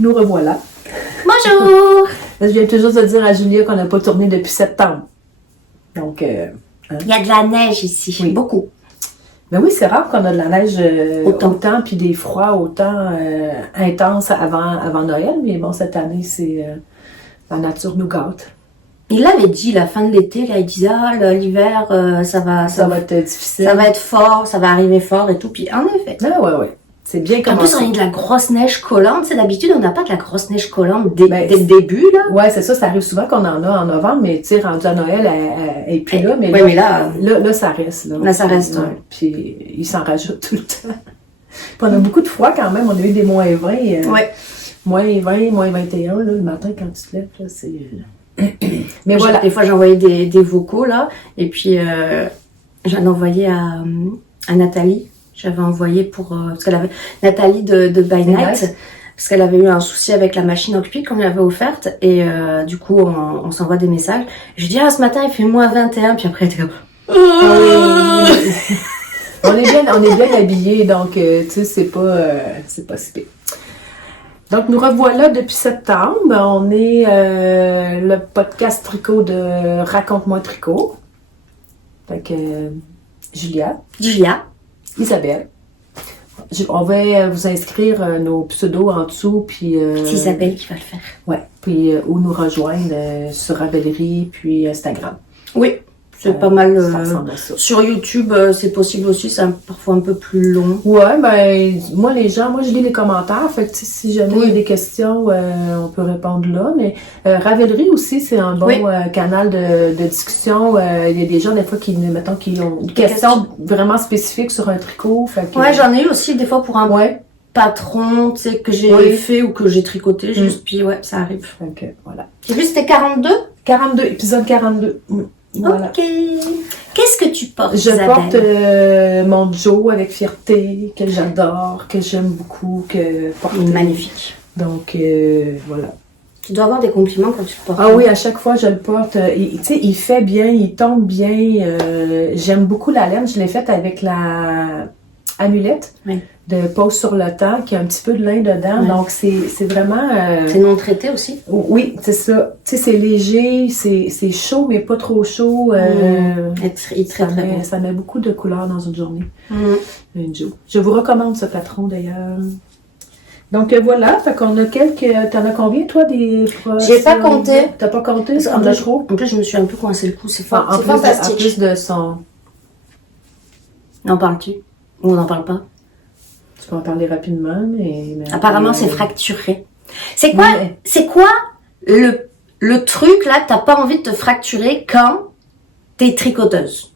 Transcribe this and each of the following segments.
Nous revoilà. Bonjour! Je viens toujours de dire à Julia qu'on n'a pas tourné depuis septembre. Donc, Il y a de la neige ici, Oui. beaucoup. ben oui, c'est rare qu'on a de la neige Autant. puis des froids autant intenses avant Noël. Mais bon, cette année, c'est la nature nous gâte. Il l'avait dit, la fin de l'été, là, il disait, l'hiver, ça va être difficile. ça va être fort, ça va arriver fort et tout. Puis en effet. Ah ouais. C'est bien En commencé. plus, on a eu de la grosse neige collante. C'est d'habitude, on n'a pas de la grosse neige collante dès Ben, le début, là. Ouais, c'est ça arrive souvent qu'on en a en novembre, mais tu sais, rendu à Noël, elle est plus là. Mais Ouais, là, mais là, ça reste. Là, ça reste, ouais. Puis, il s'en rajoute tout le temps. Puis, on a beaucoup de froid quand même. On a eu des moins 20. ouais. Moins 20, moins 21, là, le matin, quand tu te lèves, là, c'est... Mais voilà. Des fois, j'envoyais des vocaux, là. Et puis, j'en envoyais à Nathalie. J'avais envoyé parce qu'elle avait Nathalie de By Night, parce qu'elle avait eu un souci avec la machine occupée qu'on lui avait offerte. Et du coup, on s'envoie des messages. Je dis, ce matin, il fait moins 21. Puis après, elle était comme... Oui. on est bien habillés, donc, tu sais, c'est pas si pire. Donc, nous revoilà depuis septembre. On est le podcast tricot de Raconte-moi tricot. Fait que Julia, Isabelle. On va vous inscrire nos pseudos en dessous, puis... C'est Isabelle qui va le faire. Ouais, puis où nous rejoindre sur Ravellerie, puis Instagram. Oui, c'est pas mal. Ça ressemble à ça. Sur YouTube, c'est possible aussi, c'est parfois un peu plus long. Ouais, ben, moi, je lis les commentaires. Fait que, si jamais il y a des questions, on peut répondre là. Mais Ravellerie aussi, c'est un bon canal de discussion. Il y a des gens, des fois, qui ont des questions vraiment spécifiques sur un tricot. Fait que, j'en ai eu aussi des fois pour un patron, tu sais, que j'ai fait ou que j'ai tricoté, juste, puis ça arrive. Donc, voilà. J'ai vu, c'était 42? 42, épisode 42. Voilà. Ok. Qu'est-ce que tu portes, Je Isabelle? porte mon Joe avec fierté, que j'adore, que j'aime beaucoup, que porter. Il est magnifique. Donc, voilà. Tu dois avoir des compliments quand tu le portes. Ah oui, à chaque fois, je le porte. Tu sais, il fait bien, il tombe bien. J'aime beaucoup la laine. Je l'ai faite avec la amulette de Pose sur le temps, qui a un petit peu de lin dedans. Donc, c'est vraiment... C'est non traité aussi? Oui, c'est ça. Tu sais, c'est léger, c'est chaud, mais pas trop chaud. Ça met beaucoup de couleurs dans une journée. Un Joe. Je vous recommande ce patron, d'ailleurs. Donc, voilà. Fait qu'on a T'en as combien, toi, des... J'ai pas compté. T'as pas compté? En plus, je me suis un peu coincé le cou. C'est fantastique. En plus de son... En parles-tu? Ou on n'en parle pas? Tu peux en parler rapidement, mais apparemment, c'est fracturé. C'est quoi le truc, là, que t'as pas envie de te fracturer quand t'es tricoteuse?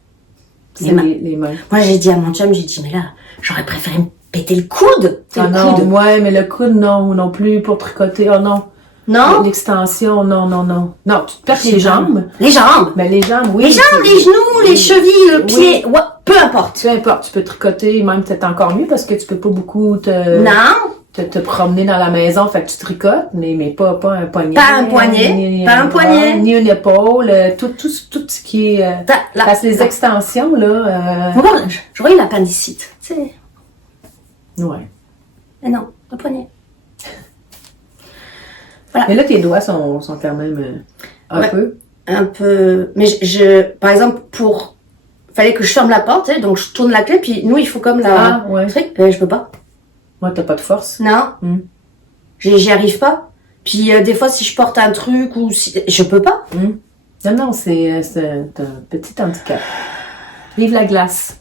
Les mains. Moi, j'ai dit à mon chum, mais là, j'aurais préféré me péter le coude. Coude. Ouais, mais le coude, non plus pour tricoter. Oh non. Non? L'extension, non. Non, tu te perds les jambes. Les jambes? Ben, les jambes, oui. Les jambes, les genoux, les chevilles, le pied. Ouais, peu importe. Peu importe. Tu peux tricoter, même peut-être encore mieux, parce que tu peux pas beaucoup te promener dans la maison, fait que tu tricotes, mais pas un poignet. Pas un poignet. Ni une épaule. Tout ce qui est... parce que les extensions, là... J'aurais eu l'appendicite, tu sais. Ouais. Mais non, le poignet. Voilà. Mais là, tes doigts sont quand même un peu. Mais par exemple, fallait que je ferme la porte, tu sais, donc je tourne la clé, puis nous, il faut comme truc. Je peux pas. Moi, t'as pas de force. Non. J'y arrive pas. Puis des fois, si je porte un truc ou je peux pas. Non, c'est un petit handicap. Vive la glace.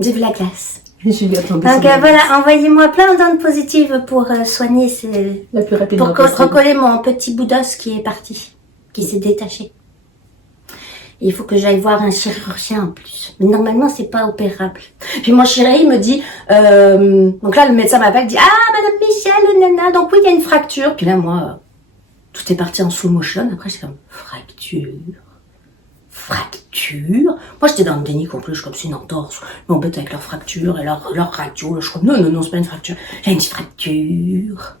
Vive la glace. Julia tombée donc voilà, envoyez-moi plein d'ondes positives pour soigner le plus rapidement pour recoller mon petit bout d'os qui est parti, qui s'est détaché. Et il faut que j'aille voir un chirurgien en plus. Mais normalement, c'est pas opérable. Puis mon chéri me dit, donc là le médecin m'appelle, dit Madame Michel, nana, donc oui il y a une fracture. Puis là moi, tout est parti en slow motion. Après j'étais comme fracture. Moi j'étais dans le déni complet, je suis comme c'est une entorse. Ils m'embêtent avec leur fracture et leur radio. Là, je suis comme non, c'est pas une fracture. J'ai une fracture.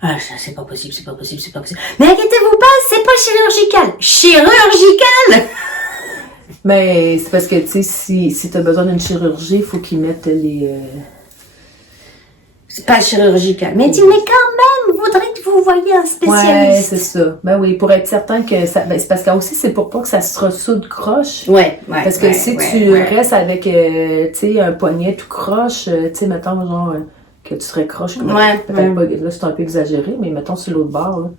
Ça c'est pas possible. Mais inquiétez-vous pas, c'est pas chirurgical. Mais c'est parce que tu sais, si t'as besoin d'une chirurgie, il faut qu'ils mettent les... C'est pas chirurgical. Mais il dit, mais quand même, voudrait que vous voyiez un Ouais, spécialiste. c'est ça. Ben oui, pour être certain que ça... Ben, c'est parce que aussi, c'est pour pas que ça se ressoude croche. Ouais. Parce que si tu restes avec, tu sais, un poignet tout croche, tu sais, mettons, genre, que tu serais croche, comme peut-être pas, là, c'est un peu exagéré, mais mettons sur l'autre bord, là.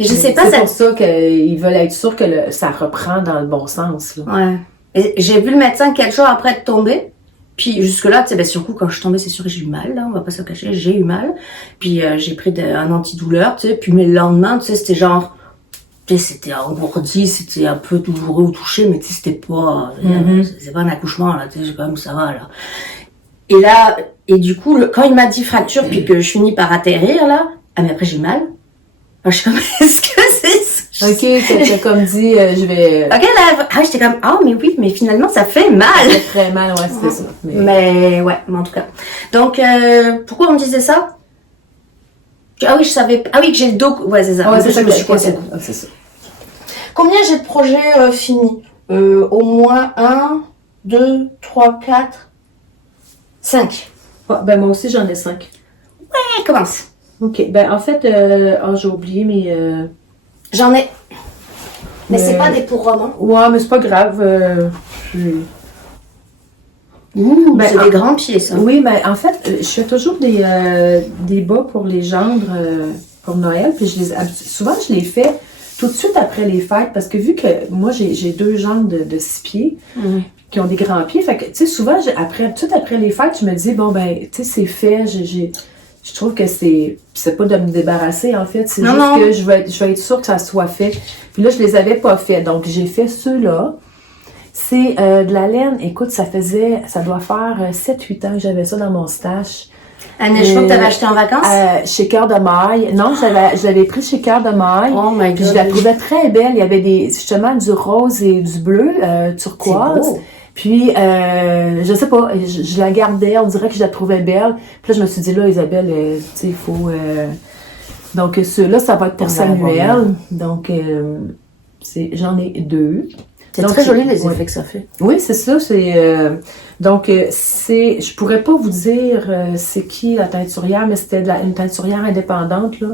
Mais je sais pas, c'est pour ça qu'ils veulent être sûrs que ça reprend dans le bon sens, là. Ouais. Et j'ai vu le médecin quelques jours après de tomber. Puis jusque-là, tu sais, ben, sur le coup, quand je suis tombée, c'est sûr que j'ai eu mal, là, on va pas se le cacher, j'ai eu mal. Puis j'ai pris un antidouleur, tu sais, puis mais le lendemain, tu sais, c'était genre, tu sais, c'était engourdi, c'était un peu douloureux au toucher, mais tu sais, c'était pas, c'est pas un accouchement, là, tu sais, quand même, ça va, là. Et là, et du coup, quand il m'a dit fracture, puis que je finis par atterrir, là, ah, mais après j'ai mal. Alors, je suis comme, est-ce que c'est ça? Ok, t'as comme dit, je vais... Ok, là, j'étais comme, mais oui, mais finalement, ça fait mal. Ça fait très mal, ouais, c'était ça. Mais ouais, mais en tout cas. Donc, pourquoi on disait ça? Ah oui, je savais. Ah oui, que j'ai le dos. Ouais, c'est ça. Ah ouais, c'est ça je me suis coincée. c'est ça. Combien j'ai de projets finis? Au moins 1, 2, 3, 4, 5. Ah, ben moi aussi, j'en ai 5. Ouais, commence. Ok, ben en fait, j'ai oublié, mais... J'en ai. Mais c'est pas des pour romans. Ouais, mais c'est pas grave. Ben, c'est des grands pieds, ça. Oui, mais en fait, je fais toujours des bas pour les gendres pour Noël. Puis souvent, je les fais tout de suite après les fêtes parce que vu que moi, j'ai 2 gendres de 6 pieds qui ont des grands pieds. Fait que, tu sais, souvent, tout de suite après les fêtes, je me dis, bon, ben, tu sais, c'est fait. Je trouve que c'est pas de me débarrasser, en fait. C'est juste que je vais être sûre que ça soit fait. Puis là, je les avais pas fait. Donc, j'ai fait ceux-là. C'est de la laine. Écoute, ça doit faire 7-8 ans que j'avais ça dans mon stash. Un écheveau que t'avais acheté en vacances? Chez Cœur de Maille. Non, je l'avais pris chez Cœur de Maille. Oh my God. Puis je la trouvais très belle. Il y avait justement du rose et du bleu turquoise. C'est beau. Puis, je sais pas, je la gardais, on dirait que je la trouvais belle. Puis là, je me suis dit, là, Isabelle, tu sais, il faut... Donc, ceux-là, ça va être pour Samuel. Donc, j'en ai 2. C'est très joli, les effets que ça fait. Oui, c'est ça. Je pourrais pas vous dire c'est qui la teinturière, mais c'était une teinturière indépendante, là.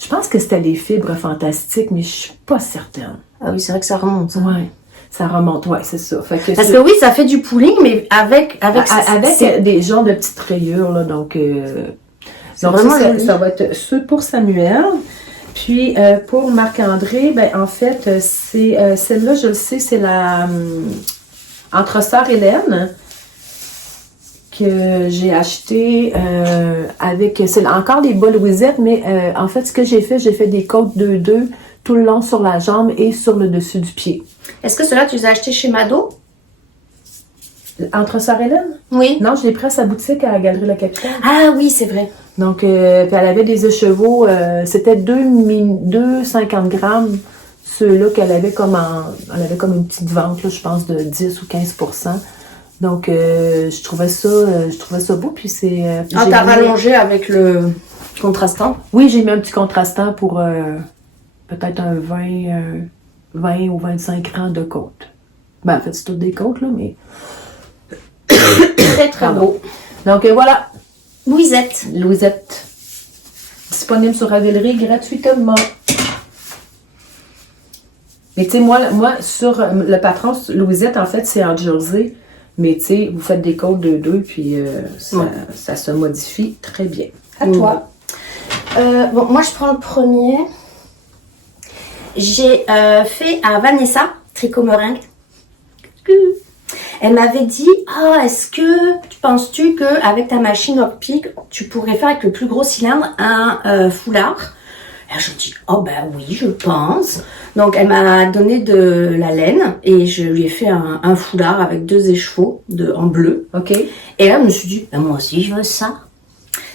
Je pense que c'était les fibres fantastiques, mais je suis pas certaine. Ah oui, c'est vrai que ça remonte. Ça. Ouais. Ça remonte, ouais, c'est ça. Fait que parce que oui, ça fait du pooling, mais avec des genres de petites rayures, là, donc vraiment ça va être ceux pour Samuel. Puis pour Marc-André, ben en fait, c'est celle-là, je le sais, c'est la Entre Sœurs Hélène que j'ai acheté avec... C'est encore les bas Louisette, mais en fait, ce que j'ai fait des côtes 2-2 tout le long sur la jambe et sur le dessus du pied. Est-ce que ceux-là, tu les as achetés chez Mado? Entre Sœurs Hélène? Oui. Non, je l'ai pris à sa boutique à la Galerie La Capitale. Ah oui, c'est vrai. Donc, puis elle avait des écheveaux, c'était 2,50 grammes, ceux-là qu'elle avait elle avait comme une petite vente, là, je pense, de 10 ou 15%. Donc, je trouvais ça beau, puis c'est... t'as rallongé avec le contrastant? Oui, j'ai mis un petit contrastant pour peut-être un 20 ou 25 rangs de côte. Ben, en fait, c'est toutes des côtes, là, mais... Très, très beau. Donc, voilà. Louisette. Disponible sur Ravelry gratuitement. Mais tu sais, moi, sur le patron, Louisette, en fait, c'est en jersey. Mais tu sais, vous faites des côtes 2-2, puis ça se modifie très bien. À toi. Bon, moi, je prends le premier. J'ai fait à Vanessa, tricot meringue. Elle m'avait dit, est-ce que penses-tu qu'avec ta machine Hockpick, tu pourrais faire avec le plus gros cylindre un foulard? Alors je dis, ben oui, je pense. Donc elle m'a donné de la laine et je lui ai fait un foulard avec 2 écheveaux en bleu. Ok. Et là, je me suis dit, moi aussi, je veux ça.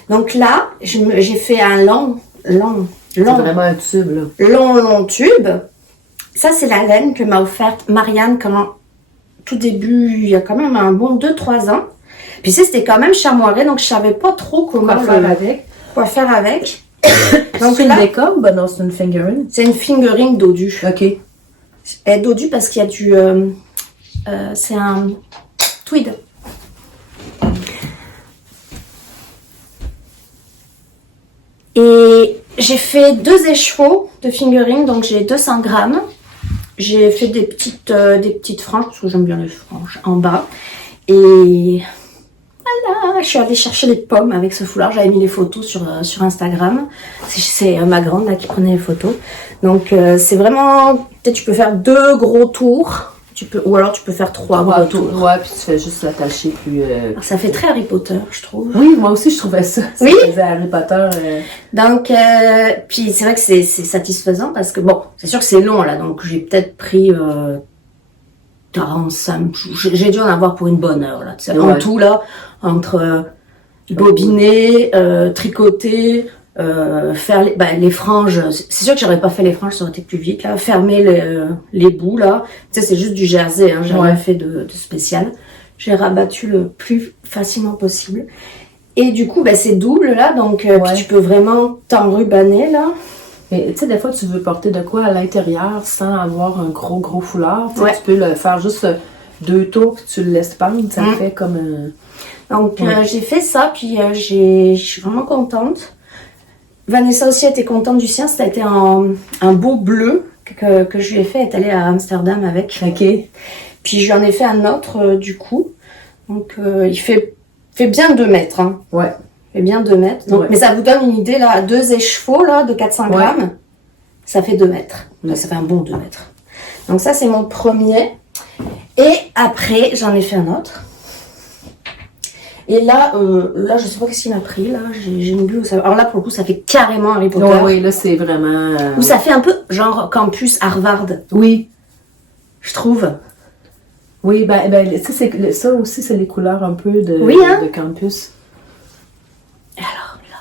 Donc là, j'ai fait un long. C'est vraiment un tube, là. Long tube. Ça, c'est la laine que m'a offerte Marianne quand... tout début, il y a quand même un bon 2-3 ans. Puis c'était quand même chamoiré, donc je savais pas trop quoi faire avec. Donc c'est une décom? Ben non, c'est une fingering. C'est une fingering dodu. Ok. Elle est dodu parce qu'il y a du... c'est un tweed. Et j'ai fait 2 écheveaux de fingering, donc j'ai 200 grammes. J'ai fait des petites franges, parce que j'aime bien les franges, en bas. Et voilà, je suis allée chercher les pommes avec ce foulard. J'avais mis les photos sur Instagram. C'est ma grande là qui prenait les photos. Donc c'est vraiment, peut-être tu peux faire 2 gros tours. Ou alors tu peux faire 3 gros tours. Ouais, puis tu fais juste l'attacher plus... Alors, ça fait très Harry Potter, je trouve. Oui, moi aussi je trouvais ça. Oui. Ça faisait Harry Potter. Donc, puis c'est vrai que c'est satisfaisant parce que bon, c'est sûr que c'est long là, donc j'ai peut-être pris 45, j'ai dû en avoir pour une bonne heure là. Ouais. En tout là, entre bobiner, tricoter, faire les franges. C'est sûr que j'aurais pas fait les franges, ça aurait été plus vite là. Fermer les bouts là. Tu sais, c'est juste du jersey, hein, j'ai rien fait de spécial. J'ai rabattu le plus facilement possible. Et du coup, c'est double là, donc puis tu peux vraiment t'enrubaner là. Mais tu sais, des fois, tu veux porter de quoi à l'intérieur sans avoir un gros foulard. Tu peux le faire juste 2 tours, puis tu le laisses pendre, ça fait comme un... Donc, j'ai fait ça, puis je suis vraiment contente. Vanessa aussi a été contente du sien, ça a été un beau bleu que je lui ai fait, elle est allée à Amsterdam avec. Ok. Puis j'en ai fait un autre du coup. Donc, il fait bien 2 mètres. Hein. Ouais. Fait bien 2 mètres. Donc, mais ça vous donne une idée, là, 2 écheveaux là, de 400 grammes, ça fait 2 mètres. Là, ça fait un bon 2 mètres. Donc ça, c'est mon premier. Et après, j'en ai fait un autre. Et là, je sais pas ce qu'il m'a pris, là. J'ai une bulle. Alors là, pour le coup, ça fait carrément Harry Potter. Oui, là, c'est vraiment... Ou ça fait un peu genre campus Harvard. Oui. Je trouve. Oui, ça aussi, c'est les couleurs un peu de campus. Et alors, là.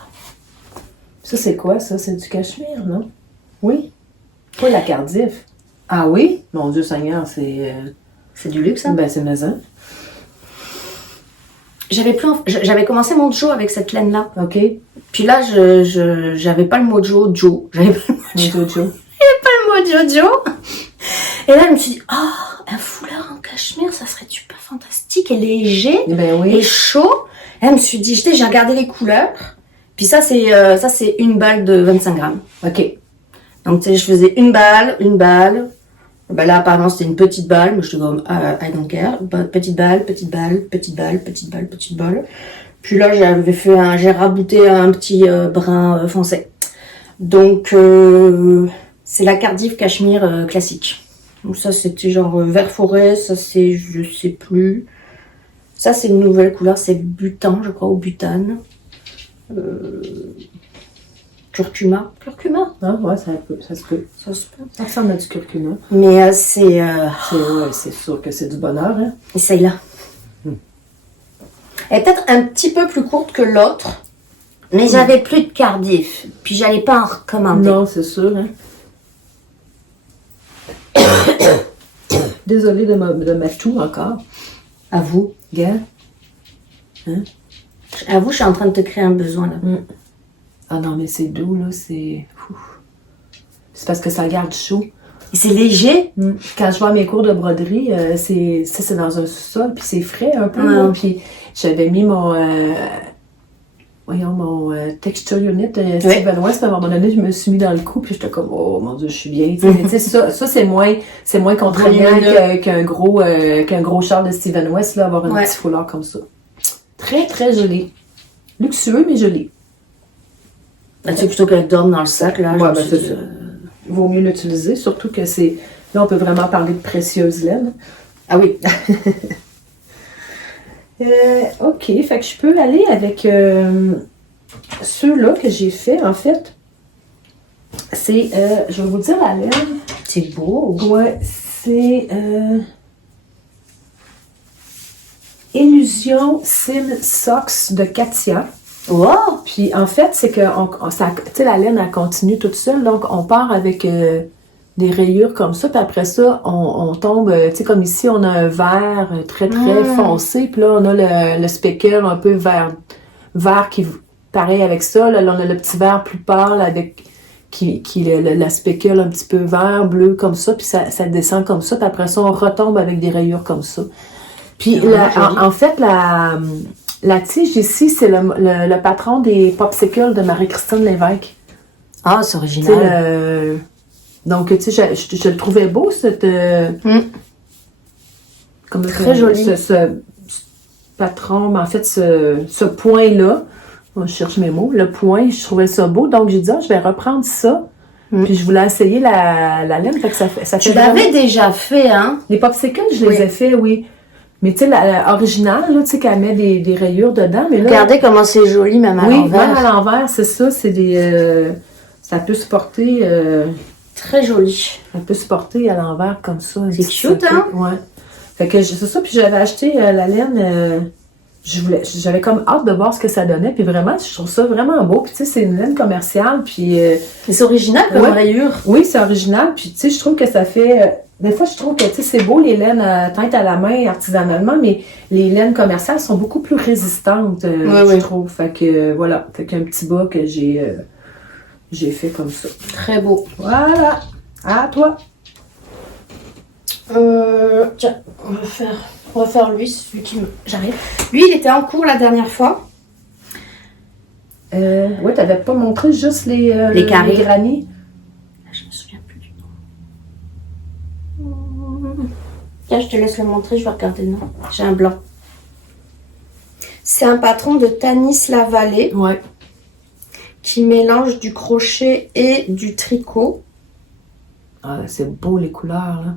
Ça, c'est quoi, ça? C'est du cachemire, non? Oui. Pas la Cardiff. Ah oui? Mon Dieu Seigneur, c'est... C'est du luxe, hein? C'est maison. J'avais commencé mon Joe avec cette laine-là. OK. Puis là, j'avais pas le mot Joe. J'avais pas le mot Joe. J'avais pas le mot Jojo. Et là, je me suis dit, un foulard en cachemire, ça serait super fantastique et léger et chaud. Et là, je me suis dit, j'ai regardé les couleurs. Puis ça, c'est une balle de 25 grammes. OK. Donc, tu sais, je faisais une balle. Là, apparemment, c'était une petite balle. Mais je suis comme, I don't care. Petite balle. Puis là, j'ai rabouté un petit brin foncé. Donc, c'est la Cardiff Cachemire classique. Donc ça, c'était genre vert forêt. Ça, c'est, je sais plus. Ça, c'est une nouvelle couleur. C'est butan, je crois, ou butane. Curcuma. Ah ouais, ça se peut. Ça ressemble à du curcuma. Mais c'est sûr que c'est du bonheur, hein? Essaye là. Elle est peut-être un petit peu plus courte que l'autre. Mais j'avais plus de Cardiff. Puis j'allais pas en recommander. Non, c'est sûr, hein? Désolée de mettre tout encore. À vous. Gars. Hein? À vous, je suis en train de te créer un besoin là. Ah non, mais c'est doux, là, c'est... C'est parce que ça garde chaud. Et c'est léger. Quand je vois mes cours de broderie, c'est dans un sous-sol, puis c'est frais un peu, là, puis j'avais mis mon texture unit Steven West, à un moment donné, je me suis mis dans le cou, puis j'étais comme, oh mon Dieu, je suis bien. Tu sais, ça c'est moins contraignant qu'un gros char de Steven West, là, avoir un petit foulard comme ça. Très, très joli. Luxueux, mais joli. C'est plutôt qu'elle dorme dans le sac, là. Il vaut mieux l'utiliser, surtout que c'est... Là, on peut vraiment parler de précieuse laine. Ah oui. OK, fait que je peux aller avec ceux-là que j'ai fait, en fait. C'est, je vais vous dire la laine. C'est beau. Ouais, c'est Illusion Sim Socks de Katia. Wow! Puis en fait, c'est que la laine, elle continue toute seule. Donc, on part avec des rayures comme ça. Puis après ça, on tombe, tu sais, comme ici, on a un vert très, très foncé. Puis là, on a le speckle un peu vert qui, pareil avec ça. Là, on a le petit vert plus pâle avec la speckle un petit peu vert, bleu comme ça. Puis ça descend comme ça. Puis après ça, on retombe avec des rayures comme ça. Puis en fait, La tige ici, c'est le patron des popsicles de Marie-Christine Lévesque. Ah, c'est Tu sais, original. donc, tu sais, je le trouvais beau, cette... comme Très joli. Ce patron, mais en fait, ce point-là, je cherche mes mots, le point, je trouvais ça beau, donc j'ai dit, je vais reprendre ça, puis je voulais essayer la laine, fait que ça fait Tu l'avais déjà fait, hein? Les popsicles, je les ai fait, oui. Mais tu sais, l'original, là, tu sais, qu'elle met des rayures dedans, mais là... Regardez comment c'est joli, même à Oui, l'envers. même à l'envers, c'est ça, c'est des... ça peut se porter... Très joli. ça peut se porter à l'envers comme ça. C'est cute, hein? Ouais. Fait que c'est ça, puis j'avais acheté la laine... j'avais comme hâte de voir ce que ça donnait, puis vraiment, je trouve ça vraiment beau. Puis tu sais, c'est une laine commerciale, puis... Et c'est original comme Ouais. rayure. Oui, c'est original, puis tu sais, je trouve que ça fait... des fois, je trouve que, tu sais, c'est beau les laines teintes à la main artisanalement, mais les laines commerciales sont beaucoup plus résistantes, je trouve. Fait que, voilà. Fait qu'un petit bas que j'ai fait comme ça. Très beau. Voilà. À toi. Tiens, on va faire lui, celui qui j'arrive. Lui, il était en cours la dernière fois. Oui, t'avais pas montré juste les carrés. les granits? Je me souviens plus du nom. Tiens, je te laisse le montrer, je vais regarder le nom. J'ai un blanc. C'est un patron de Tanis Lavallée Ouais. qui mélange du crochet et du tricot. Ah, c'est beau les couleurs, là.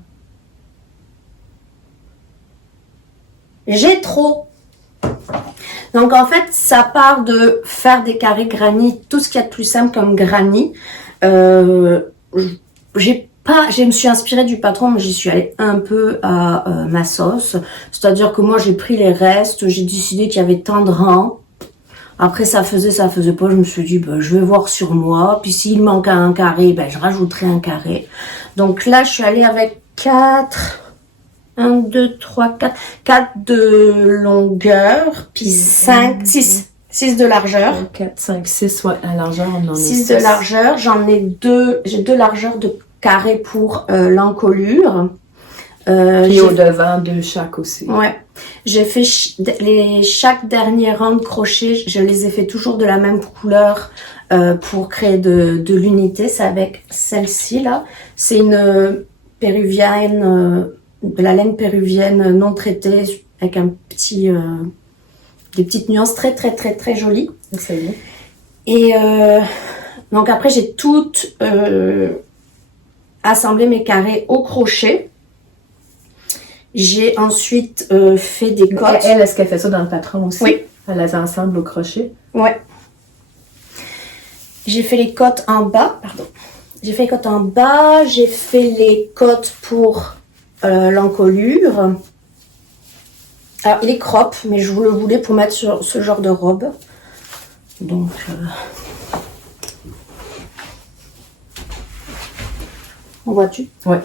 J'ai trop. Donc en fait, ça part de faire des carrés granit, tout ce qu'il y a de plus simple comme granit. Je me suis inspirée du patron, mais j'y suis allée un peu à ma sauce. C'est-à-dire que moi, j'ai pris les restes, j'ai décidé qu'il y avait tant de rangs. Après, ça faisait pas. Je me suis dit, je vais voir sur moi. Puis s'il manque un carré, je rajouterai un carré. Donc là, je suis allée avec 4 de longueur, puis 6 de largeur. 4, 5, 6, ouais, à largeur, on en a 6 de largeur. J'ai 2 largeurs de carré pour l'encolure. Puis au devant de chaque aussi. Ouais. J'ai fait chaque dernier rang de crochet, je les ai fait toujours de la même couleur pour créer de l'unité. C'est avec celle-ci là. C'est une péruvienne, de la laine péruvienne non traitée avec des petites nuances très très très très jolies. Ça y est. Et donc après j'ai toutes assemblé mes carrés au crochet. J'ai ensuite fait des cottes. Elle, est-ce qu'elle fait ça dans le patron aussi? Oui. Elle les ensemble au crochet? Ouais. J'ai fait les cottes en bas, pardon. J'ai fait les cottes en bas, j'ai fait les cottes pour l'encolure. Alors, il est crop, mais je le voulais pour mettre sur ce genre de robe. Donc, en vois-tu? Ouais.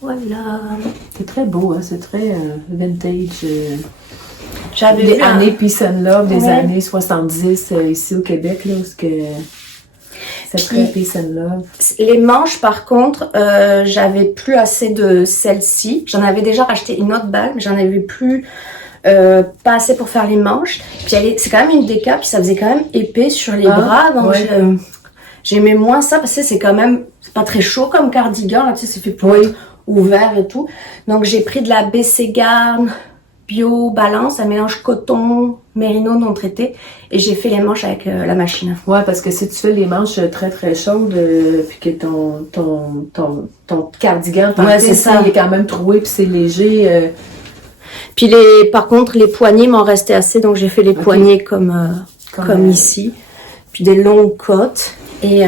Voilà. C'est très beau, hein? C'est très vintage. J'avais Des vu années Peace and Love, des Ouais. années 70 ici au Québec, là, parce que c'est très Peace and Love. Les manches, par contre, j'avais plus assez de celle-ci. J'en avais déjà racheté une autre balle, mais j'en avais plus pas assez pour faire les manches. Puis c'est quand même une déca, puis ça faisait quand même épais sur les bras. Donc ouais. j'aimais moins ça, parce que c'est quand même c'est pas très chaud comme cardigan. Là, tu sais, c'est fait pour être ouvert et tout. Donc j'ai pris de la BC Garn bio balance, un mélange coton mérino non traité, et j'ai fait les manches avec la machine. Ouais, parce que si tu fais les manches très très chaudes, puis que ton cardigan, c'est ça. il est quand même troué, puis c'est léger. Puis par contre, les poignets m'en restaient assez, donc j'ai fait les poignets comme ici. Puis des longues côtes. Et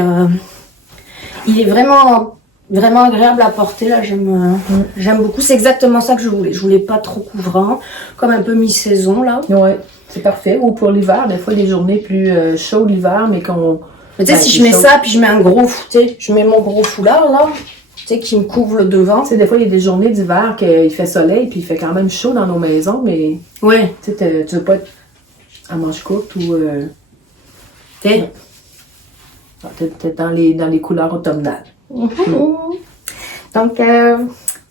il est vraiment agréable à porter, là, j'aime beaucoup. C'est exactement ça que je voulais. Je voulais pas trop couvrant, comme un peu mi-saison, là. Ouais, c'est parfait. Ou pour l'hiver, des fois, des journées plus chaudes l'hiver, mais qu'on... Mais tu sais, si je mets ça, puis je mets un gros fouté, je mets mon gros foulard, là, tu sais, qui me couvre le devant. Tu sais, des fois, il y a des journées d'hiver qu'il fait soleil, puis il fait quand même chaud dans nos maisons, mais... Ouais. Tu sais, tu veux pas être à manche courte ou... T'es dans les couleurs automnales. Donc,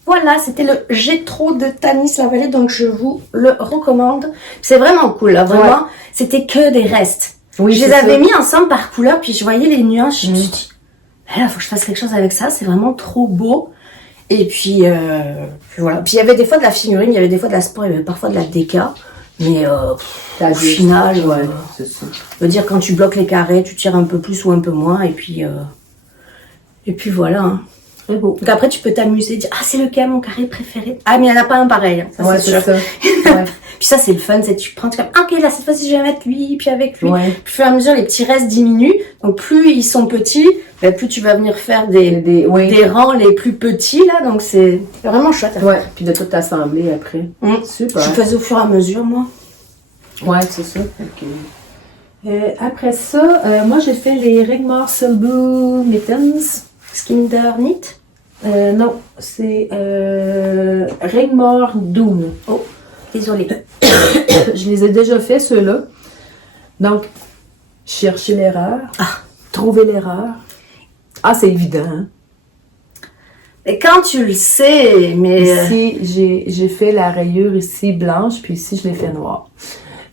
Voilà, c'était le J'ai trop de Tamis la vallée, donc je vous le recommande. C'est vraiment cool, là, vraiment. C'était que des restes. Oui, je les avais mis ensemble par couleur, puis je voyais les nuances. Je me suis dit, là, faut que je fasse quelque chose avec ça. C'est vraiment trop beau. Et puis voilà. Puis il y avait des fois de la figurine, il y avait des fois de la sport, il y avait parfois de la déca. Mais au final, c'est ça. Je veux dire, quand tu bloques les carrés, tu tires un peu plus ou un peu moins. Et puis voilà. Hein. Très beau. Donc après, tu peux t'amuser, dire, ah, c'est lequel mon carré préféré? Ah, mais il n'y en a pas un pareil. Hein. Ça, ouais, c'est sûr. Ça. Ouais. Puis ça, c'est le fun, c'est que tu prends, tu comme, ah, ok, là, cette fois-ci, je vais mettre lui, puis avec lui. Ouais. Puis au fur et à mesure, les petits restes diminuent. Donc, plus ils sont petits, plus tu vas venir faire des rangs les plus petits, là. Donc, c'est vraiment chouette. Ouais, puis de tout assembler après. Super. Je faisais au fur et à mesure, moi. Ouais, c'est ça. Okay. Après ça, moi, j'ai fait les Rigmor Silbu Mittens. Skinder Knit? Non, c'est Rigmor Doom. Oh, désolée. Je les ai déjà fait, ceux-là. Donc, chercher l'erreur. Trouver l'erreur. Ah, c'est évident, hein? Et quand tu le sais, mais... Ici, j'ai fait la rayure ici blanche, puis ici, je l'ai fait noire.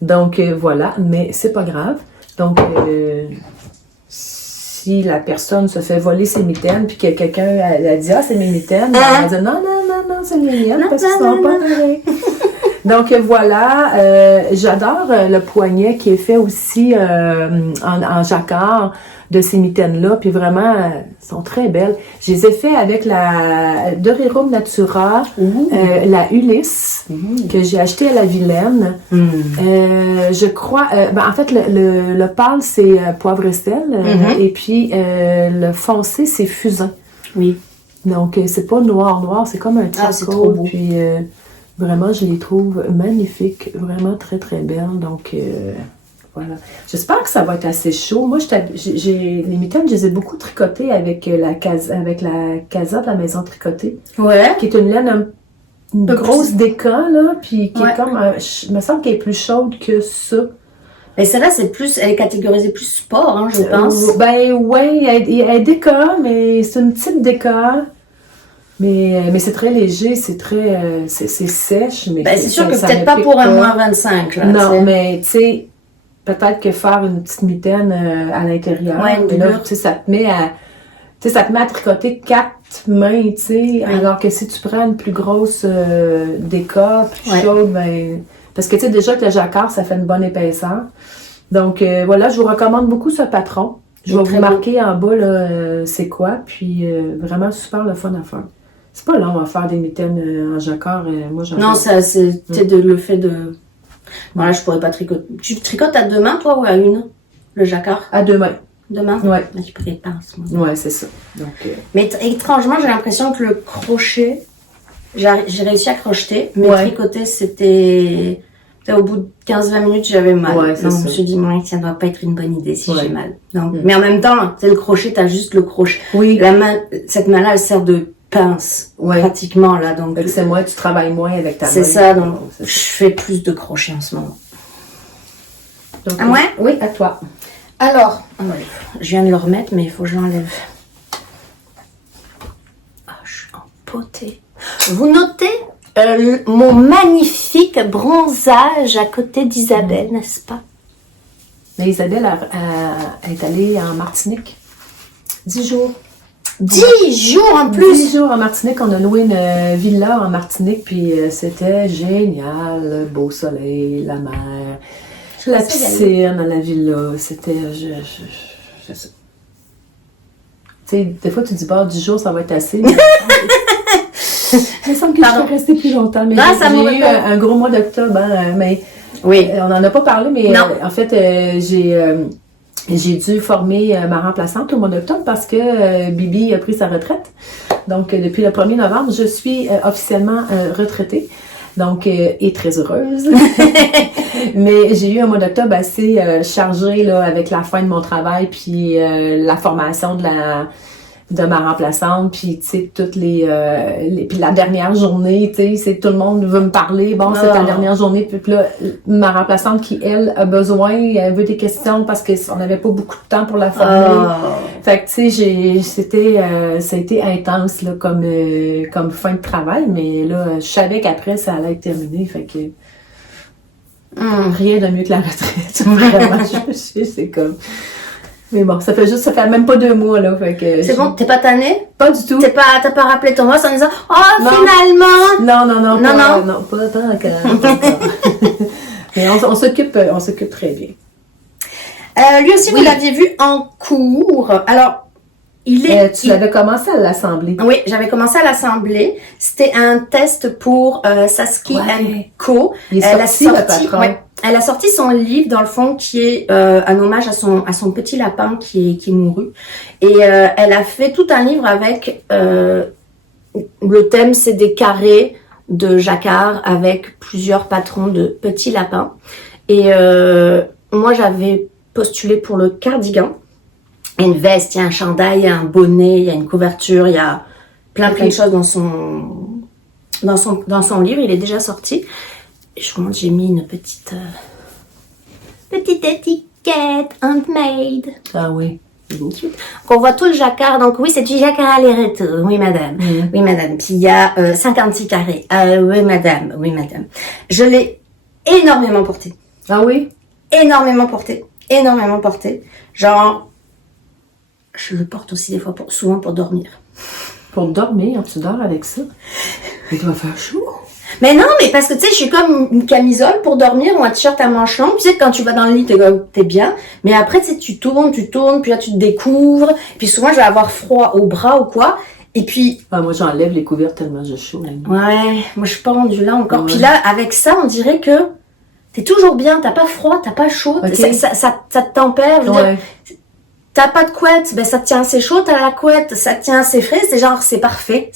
Donc, voilà, mais c'est pas grave. Donc, si la personne se fait voler ses mitaines, puis que quelqu'un a dit « Ah, c'est mes mitaines », elle va dire « Non, c'est les miennes, parce qu'ils sont pas pareils. » Donc, voilà, j'adore le poignet qui est fait aussi en jacquard de ces mitaines-là, puis vraiment, elles sont très belles. Je les ai fait avec la Dorirum Natura, la Ulysse, que j'ai acheté à la Vilaine. Je crois, en fait, le pâle, c'est poivre et sel, et puis le foncé, c'est fusain. Oui. Donc, c'est pas noir, c'est comme un c'est trop beau. Puis, vraiment, je les trouve magnifiques, vraiment très, très belles. Donc, voilà. J'espère que ça va être assez chaud. Moi, les mitaines, je les ai beaucoup tricotées avec la casa de la maison tricotée. Ouais. Qui est une laine, une grosse déca, là, puis qui est comme, il me semble qu'elle est plus chaude que ça. Et celle-là, elle est catégorisée plus sport, hein, je pense. Ben, ouais, elle est déca, mais c'est une petite déca. Mais c'est très léger, c'est sèche. Mais c'est sûr que peut-être pas pour un moins 25, là. Non, mais tu sais, peut-être que faire une petite mitaine à l'intérieur, ça te met à tricoter 4 mains, tu sais, alors que si tu prends une plus grosse déca, plus chaude, ben, parce que tu sais, déjà que le jacquard, ça fait une bonne épaisseur. Donc voilà, je vous recommande beaucoup ce patron. Je vais vous marquer en bas, là, c'est quoi, puis vraiment super le fun à faire. C'est pas long à faire des mitaines en jacquard. Moi, non, c'est le fait de... Voilà, je pourrais pas tricoter. Tu tricotes à 2 mains, toi, ou à une? Le jacquard? À 2 mains. 2 mains? Ouais. Je pourrais pas en ce moment. Ouais, c'est ça. Donc, mais étrangement, j'ai l'impression que le crochet, j'ai réussi à crocheter, mais tricoter, c'était... Au bout de 15-20 minutes, j'avais mal. Ouais, donc, je me suis dit, ça doit pas être une bonne idée si j'ai mal. Donc, mais en même temps, tu sais, le crochet, t'as juste le crochet. Oui. Cette main-là, elle sert de pince, pratiquement, là. Donc, c'est moi, tu travailles moins avec ta main. C'est ça, donc je fais plus de crochets en ce moment. Donc, à moi? Oui, à toi. Alors, je viens de le remettre, mais il faut que je l'enlève. Ah, je suis empotée. Vous notez mon magnifique bronzage à côté d'Isabelle, n'est-ce pas? Mais Isabelle est allée en Martinique. 10 jours. 10 jours en plus! 10 jours en Martinique. On a loué une villa en Martinique, puis c'était génial. Le beau soleil, la mer, la piscine dans la villa. C'était... Tu sais, des fois, tu dis, 10 jours, ça va être assez. Mais... Il me semble que je vais rester plus longtemps. Mais j'ai eu un gros mois d'octobre, hein, mais on n'en a pas parlé, mais en fait, j'ai dû former ma remplaçante au mois d'octobre parce que Bibi a pris sa retraite. Donc, depuis le 1er novembre, je suis officiellement retraitée. Donc, et très heureuse. Mais j'ai eu un mois d'octobre assez chargé là, avec la fin de mon travail puis la formation de de ma remplaçante, puis tu sais, toutes puis la dernière journée, tu sais, c'est tout le monde veut me parler, bon, c'est ta dernière journée, puis là, ma remplaçante qui, elle, a besoin, elle veut des questions parce qu'on n'avait pas beaucoup de temps pour la former. Fait que, tu sais, ça a été intense, là, comme fin de travail, mais là, je savais qu'après, ça allait être terminé, fait que rien de mieux que la retraite, vraiment, c'est comme... Mais bon, ça fait même pas 2 mois, là, fait que... C'est bon, t'es pas tannée? Pas du tout. T'as pas rappelé ton boss en disant, oh, non. Finalement! Non, pas tant encore. Mais on s'occupe très bien. Lui aussi, vous l'aviez vu en cours. Alors, tu avais commencé à l'Assemblée. Oui, j'avais commencé à l'Assemblée. C'était un test pour Saskia Co. Elle a sorti son livre, dans le fond, qui est un hommage à son petit lapin qui mourut. Et elle a fait tout un livre avec... le thème, c'est des carrés de jacquard avec plusieurs patrons de petits lapins. Et moi, j'avais postulé pour le cardigan. Il y a une veste, il y a un chandail, il y a un bonnet, il y a une couverture, il y a plein de choses dans son livre. Il est déjà sorti. Et je remonte, j'ai mis une petite étiquette handmade. Ah oui. Donc, on voit tout le jacquard. Donc oui, c'est du jacquard aller-retour. Oui, madame. Oui, madame. Puis il y a 56 carrés. Oui, madame. Oui, madame. Je l'ai énormément porté. Ah oui? Énormément porté. Genre, je le porte aussi des fois, souvent pour dormir. Pour dormir? Tu dors avec ça? Il doit faire chaud. Mais non, mais parce que tu sais, je suis comme une camisole pour dormir ou un t-shirt à manches longues. Tu sais, quand tu vas dans le lit, t'es bien. Mais après, tu sais, tu tournes, puis là, tu te découvres. Puis souvent, je vais avoir froid au bras ou quoi. Et puis... Ah, moi, j'enlève les couvertes tellement j'ai chaud. Ouais, moi, je suis pas rendue là encore. Ouais. Puis là, avec ça, on dirait que t'es toujours bien. T'as pas froid, t'as pas chaud. Okay. Ça te tempère. Je veux dire, t'as pas de couette, ben ça te tient assez chaud. T'as la couette, ça te tient assez frais. C'est genre, c'est parfait.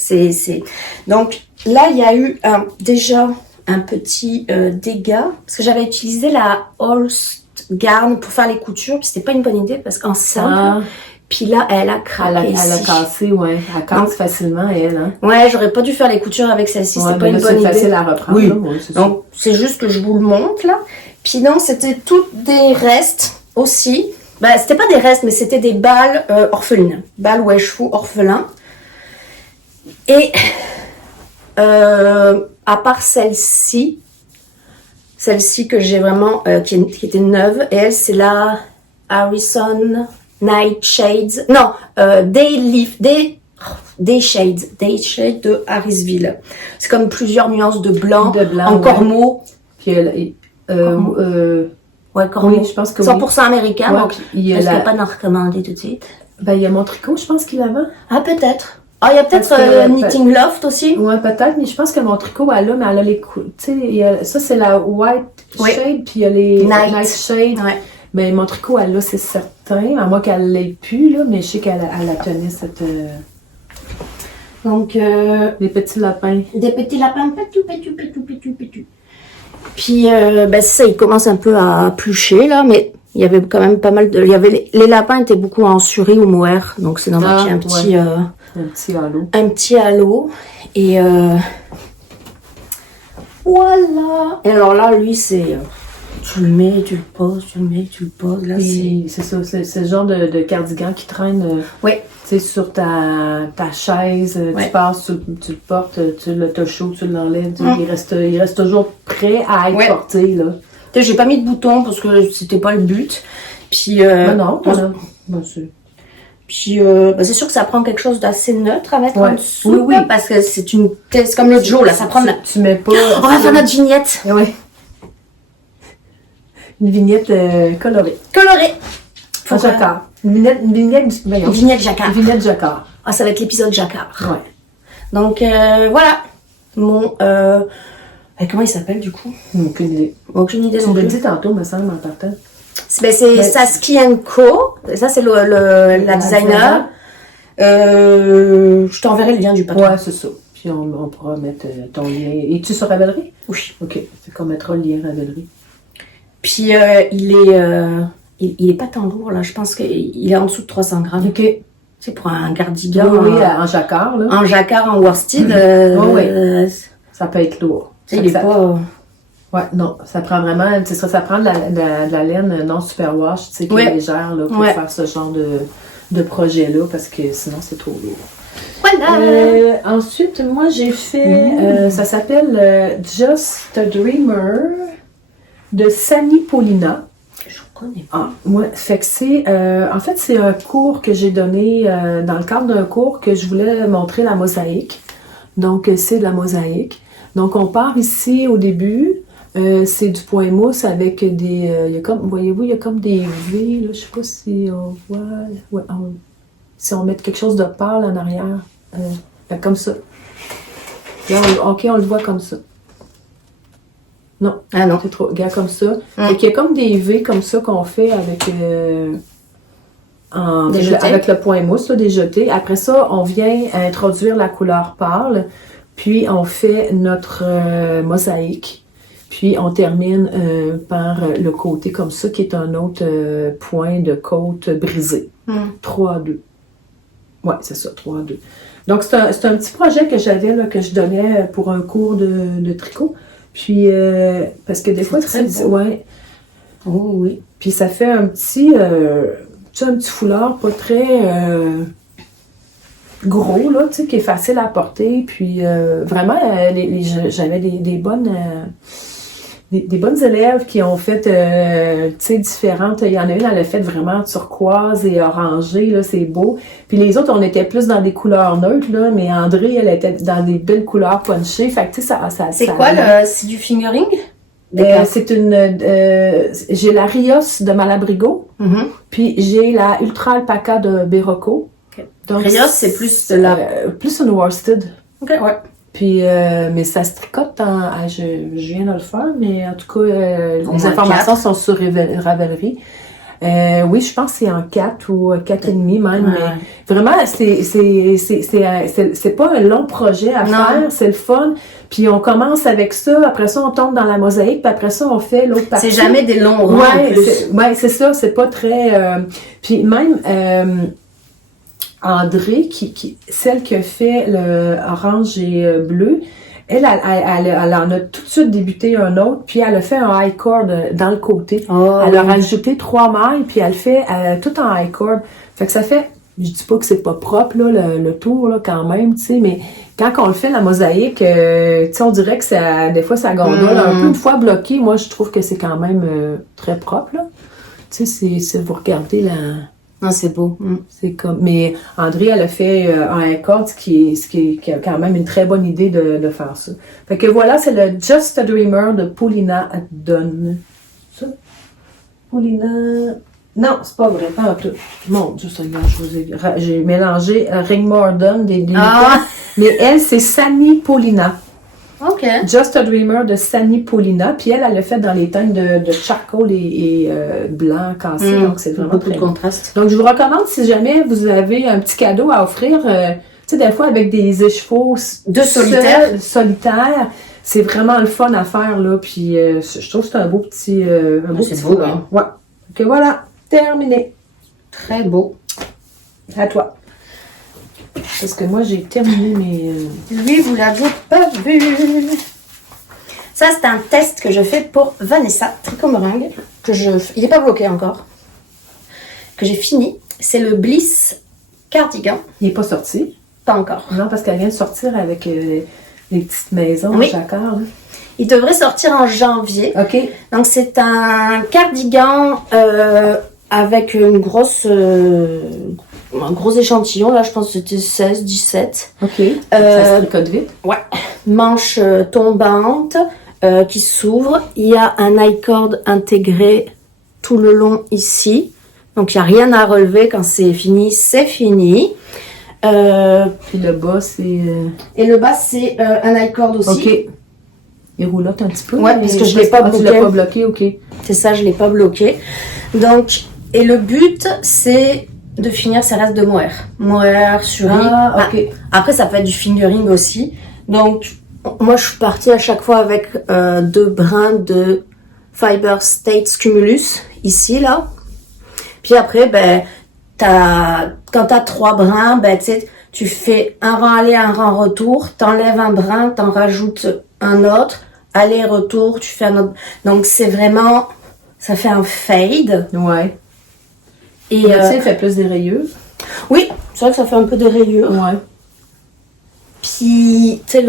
Donc... Là, il y a eu déjà un petit dégât, parce que j'avais utilisé la Holst Garn pour faire les coutures, puis c'était pas une bonne idée, parce qu'en simple, puis là, elle a craqué Elle a cassé, ouais. Elle casse facilement, elle, hein. Ouais, j'aurais pas dû faire les coutures avec celle-ci, c'était pas une bonne idée. C'est facile à reprendre. Oui, donc c'est juste que je vous le montre, là. Puis non, c'était toutes des restes aussi. Ben, c'était pas des restes, mais c'était des balles orphelines. Balles ou échevaux orphelins. Et... à part celle-ci que j'ai vraiment, qui était neuve, et elle, c'est la Harrison Nightshades, non, Day Shades de Harrisville. C'est comme plusieurs nuances de blanc en cormeau. Puis ouais, cormeau. Oui, je pense que 100% américain, ouais, donc il n'y a pas d'en recommander tout de suite. Ben, il y a mon tricot, je pense qu'il a avant. Ah, peut-être. Ah, il y a peut-être Knitting Loft aussi. Ouais, peut-être, mais je pense que mon tricot, elle a les coups. Tu sais, ça, c'est la White Shade, puis il y a les Night Shade. Ouais. Mais mon tricot, elle c'est certain, à moins qu'elle l'ait plus, là, mais je sais qu'elle a tenu cette... Donc, des petits lapins. Des petits lapins, pétou. Puis, ben, ça, il commence un peu à plucher, là, mais... Il y avait quand même pas mal de... Les lapins étaient beaucoup en surie ou mohair, donc c'est normal qu'il y ait un petit... un petit halo. Un petit halo. Et voilà. Et alors là, lui, c'est... tu le mets, tu le poses, tu le mets, tu le poses. Là, c'est ça, c'est le genre de cardigan qui traîne sur ta chaise. Tu passes, tu le portes, tu le chaud, tu l'enlèves. Il reste toujours prêt à être porté, là. J'ai pas mis de bouton parce que c'était pas le but. Puis Puis c'est sûr que ça prend quelque chose d'assez neutre à mettre en dessous. Oui. Parce que c'est comme l'autre jour là, ça prend. Tu mets pas. On va faire notre vignette. Oui. Une vignette colorée. En jacquard. Une vignette jacquard. Une vignette jacquard. Ah, ça va être l'épisode jacquard. Ouais. Donc voilà. Mon comment il s'appelle du coup? Aucune idée. Aucune idée. Tu me l'as dit tantôt, me semble, en partant. C'est Saskia Co. Ça, c'est la designer. Je t'enverrai le lien du patron. Ouais, c'est ça. Puis on pourra mettre ton lien. Et tu sur Ravelry? Oui. OK. C'est qu'on mettra le lien Ravelry. Puis il est pas tant lourd, là. Je pense qu'il est en dessous de 300 grammes. OK. C'est pour un cardigan. Oui, en jacquard, là. En jacquard, en worsted. Oui. Ça peut être lourd. Il est pas... Ouais, non, ça prend vraiment, c'est ça prend de la laine non superwash, tu sais, qui est légère, là, pour faire ce genre de projet-là, parce que sinon, c'est trop lourd. Voilà! Ensuite, moi, j'ai fait, ça s'appelle Just a Dreamer de Sani Paulina. Je connais Ah, pas. ouais, fait que c'est, en fait, c'est un cours que j'ai donné, dans le cadre d'un cours que je voulais montrer la mosaïque. Donc, c'est de la mosaïque. Donc, on part ici au début. C'est du point mousse avec des... il y a comme, voyez-vous, il y a comme des V, là, je sais pas si on voit... Ouais, si on met quelque chose de pâle en arrière. Comme ça. Là, ok, on le voit comme ça. Non. Ah non. C'est trop... Regarde comme ça. Fait qu'il y a comme des V comme ça qu'on fait avec... avec le point mousse, là, des jetés. Après ça, on vient introduire la couleur pâle. Puis, on fait notre mosaïque. Puis, on termine par le côté comme ça, qui est un autre point de côte brisé. 3-2. Ouais, c'est ça, 3-2. Donc, c'est un petit projet que j'avais, là, que je donnais pour un cours de tricot. Puis, parce que des fois, c'est... Ouais. Oh oui. Puis, ça fait un petit foulard pas très... gros, là, tu sais, qui est facile à porter. Puis, vraiment, j'avais des bonnes... Des bonnes élèves qui ont fait, tu sais, différentes. Il y en a une, elle a fait vraiment turquoise et orangé, là, c'est beau. Puis les autres, on était plus dans des couleurs neutres, là, mais André, elle était dans des belles couleurs punchées. Fait que, tu sais, c'est quoi, c'est du fingering? C'est une... j'ai la Rios de Malabrigo, puis j'ai la Ultra Alpaca de Berroco. Okay. Donc, Rios, c'est plus de plus une worsted. OK, ouais. Puis, mais ça se tricote je viens de le faire, mais en tout cas, les informations sont sur Ravelry. Oui, je pense que c'est en 4 ou 4,5 même, mais vraiment, c'est pas un long projet à faire, c'est le fun. Puis on commence avec ça, après ça, on tombe dans la mosaïque, puis après ça, on fait l'autre partie. C'est jamais des longs rangs. Ouais, c'est ça, c'est pas très... Puis même... André, celle qui a fait le orange et bleu, elle en a tout de suite débuté un autre, puis elle a fait un high cord dans le côté. Elle a rajouté 3 mailles, puis elle fait tout en high cord. Fait que ça fait, je dis pas que c'est pas propre, là, le tour, là, quand même, tu sais, mais quand on le fait, la mosaïque, tu sais, on dirait que ça, des fois, ça gondole un peu. Une fois bloqué, moi, je trouve que c'est quand même très propre, là. Tu sais, c'est vous regardez la... Non, c'est beau. C'est comme... Mais André, elle a fait un accord, ce qui est quand même une très bonne idée de faire ça. Fait que voilà, c'est le Just a Dreamer de Paulina Dunn. Ça? Paulina... Non, c'est pas vrai, pas un tout. Mon Dieu Seigneur, j'ai mélangé Ringmore Dunn des mais elle, c'est Sani Paulina. OK. Just a Dreamer de Sani Paulina. Puis elle l'a fait dans les teintes de charcoal et blanc cassé. Donc, c'est vraiment beaucoup de contraste. Donc, je vous recommande, si jamais vous avez un petit cadeau à offrir, tu sais, des fois, avec des écheveaux solitaires, c'est vraiment le fun à faire, là. Puis, je trouve que c'est un beau petit... c'est beau, hein? Ouais. Donc, voilà. Terminé. Très beau. À toi. Parce que moi, j'ai terminé mes... Lui, vous l'avez pas vu. Ça, c'est un test que je fais pour Vanessa, tricot meringue. Il n'est pas bloqué encore. Que j'ai fini. C'est le Bliss Cardigan. Il n'est pas sorti? Pas encore. Non, parce qu'elle vient de sortir avec les petites maisons en jacquard. Il devrait sortir en janvier. OK. Donc, c'est un cardigan avec un gros échantillon. Là, je pense que c'était 16, 17. OK. Ça se tricote vite. Ouais. Manche tombante qui s'ouvre. Il y a un high cord intégré tout le long ici. Donc, il n'y a rien à relever. Quand c'est fini, c'est fini. Puis le bas, c'est... Et le bas, c'est un high cord aussi. OK. Il roulotte un petit peu. Ouais, parce que je ne l'ai pas bloqué. Tu l'as pas bloqué, OK. C'est ça, je ne l'ai pas bloqué. Donc, et le but, c'est de finir ses restes de mohair. Mohair, suri. OK. Après, ça peut être du fingering aussi. Donc, moi, je suis partie à chaque fois avec 2 brins de Fiber States Cumulus, ici, là. Puis après, quand t'as 3 brins, ben, tu sais, tu fais un rang aller, un rang retour, t'enlèves un brin, t'en rajoutes un autre, aller-retour, tu fais un autre. Donc, c'est vraiment, ça fait un fade. Ouais. Et, Tu sais, il fait plus des rayures. oui, c'est vrai que ça fait un peu des rayures. Ouais. Puis, tu sais,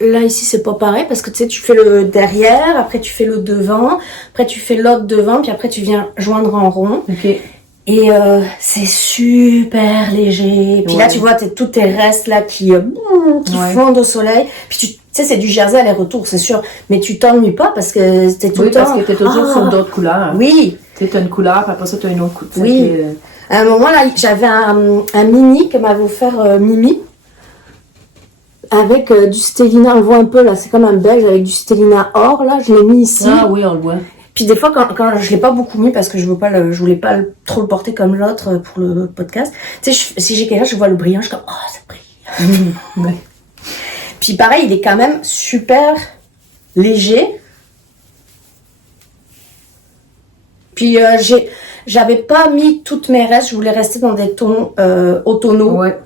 là, ici, c'est pas pareil parce que tu sais, tu fais le derrière, après tu fais le devant, après tu fais l'autre devant, puis après tu viens joindre en rond. OK. Et c'est super léger. Puis là, tu vois, tous tes restes là qui fondent au soleil. Puis tu sais, c'est du jersey aller-retour, c'est sûr. Mais tu t'ennuies pas parce que t'es tout le temps... Oui, parce que t'es toujours sur d'autres couleurs. Oui. Tu sais, t'as une couleur, puis après ça, t'as une autre couleur. Oui. À un moment, là, j'avais un mini que m'avait offert Mimi. Avec du Stellina, on le voit un peu là, c'est comme un belge avec du Stellina or, là, je l'ai mis ici. Ah oui, on le voit. Puis des fois, quand je l'ai pas beaucoup mis parce que je voulais pas trop le porter comme l'autre pour le podcast. Tu sais, si j'ai quelqu'un, je vois le brillant, je suis comme, oh, ça brille. Ouais. Puis pareil, il est quand même super léger. Puis j'avais pas mis toutes mes restes, je voulais rester dans des tons automnaux. Ouais.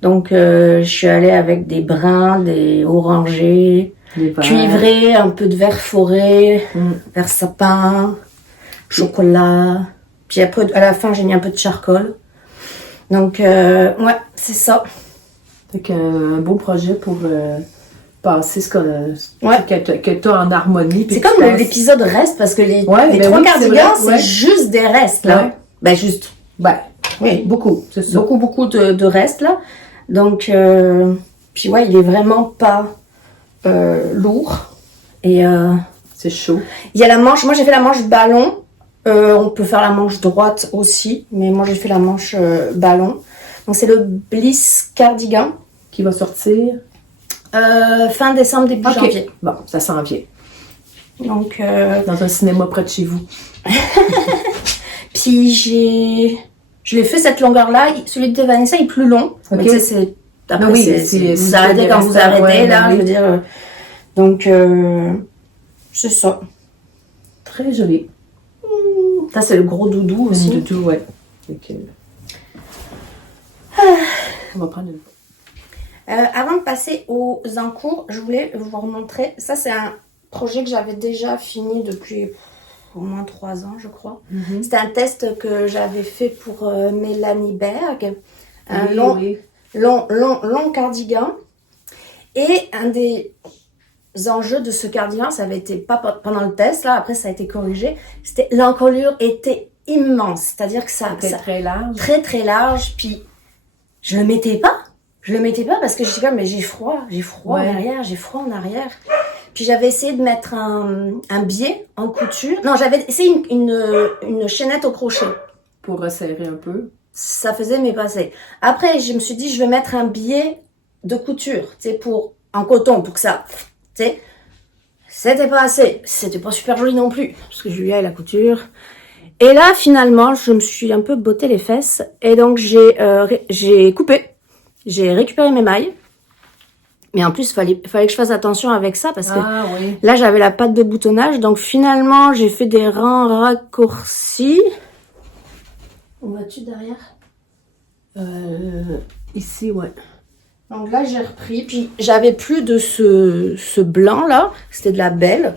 Donc je suis allée avec des bruns, des orangés, cuivrés, un peu de vert forêt, vert sapin, chocolat. Puis après, à la fin, j'ai mis un peu de charcoal. Donc ouais, c'est ça. Fait qu'un beau projet pour passer ce Ouais. que tu as en harmonie. C'est comme l'épisode reste parce que les trois cardigans, c'est juste des restes là. Ouais. Ben juste. Ben, Oui, beaucoup, c'est ça. beaucoup de restes là. Donc, puis ouais, il est vraiment pas lourd. Et C'est chaud. il y a la manche, moi j'ai fait la manche ballon. On peut faire la manche droite aussi, mais moi j'ai fait la manche ballon. Donc c'est le Bliss Cardigan. Qui va sortir. Fin décembre, début janvier. Bon, ça s'en vient. Donc, dans un cinéma près de chez vous. puis je l'ai fait cette longueur-là. Celui de Vanessa est plus long. Okay. Mais tu sais, c'est... Après, oui, vous arrêtez quand vous arrêtez, ouais, là, oui. je veux dire. Donc, c'est ça. Très joli. Ça, c'est le gros doudou aussi. Du tout, ouais. Okay. On va prendre une... Avant de passer aux encours, je voulais vous remontrer. Ça, c'est un projet que j'avais déjà fini depuis au moins 3 ans, je crois. C'était un test que j'avais fait pour Mélanie Berg. Un long cardigan. Et un des enjeux de ce cardigan, ça avait été pas pendant le test, là, après ça a été corrigé. L'encolure était immense. C'est-à-dire que ça très large. Très, très large. Puis, je le mettais pas. Je le mettais pas parce que je suis comme, mais j'ai froid en arrière, j'ai froid en arrière. Puis j'avais essayé de mettre un biais en couture. Non, j'avais essayé une chaînette au crochet. Pour resserrer un peu. Ça faisait mes passés. Après, je me suis dit, je vais mettre un biais de couture, tu sais, en coton, pour que ça, tu sais. C'était pas assez. C'était pas super joli non plus, parce que Julia et la couture. Et là, finalement, je me suis un peu botté les fesses. Et donc, j'ai coupé. J'ai récupéré mes mailles. Mais en plus, fallait que je fasse attention avec ça parce que là, j'avais la patte de boutonnage. Donc finalement, j'ai fait des rangs raccourcis. On voit-tu derrière? Ici, ouais. Donc là, j'ai repris. Puis j'avais plus de ce blanc-là. C'était de la belle.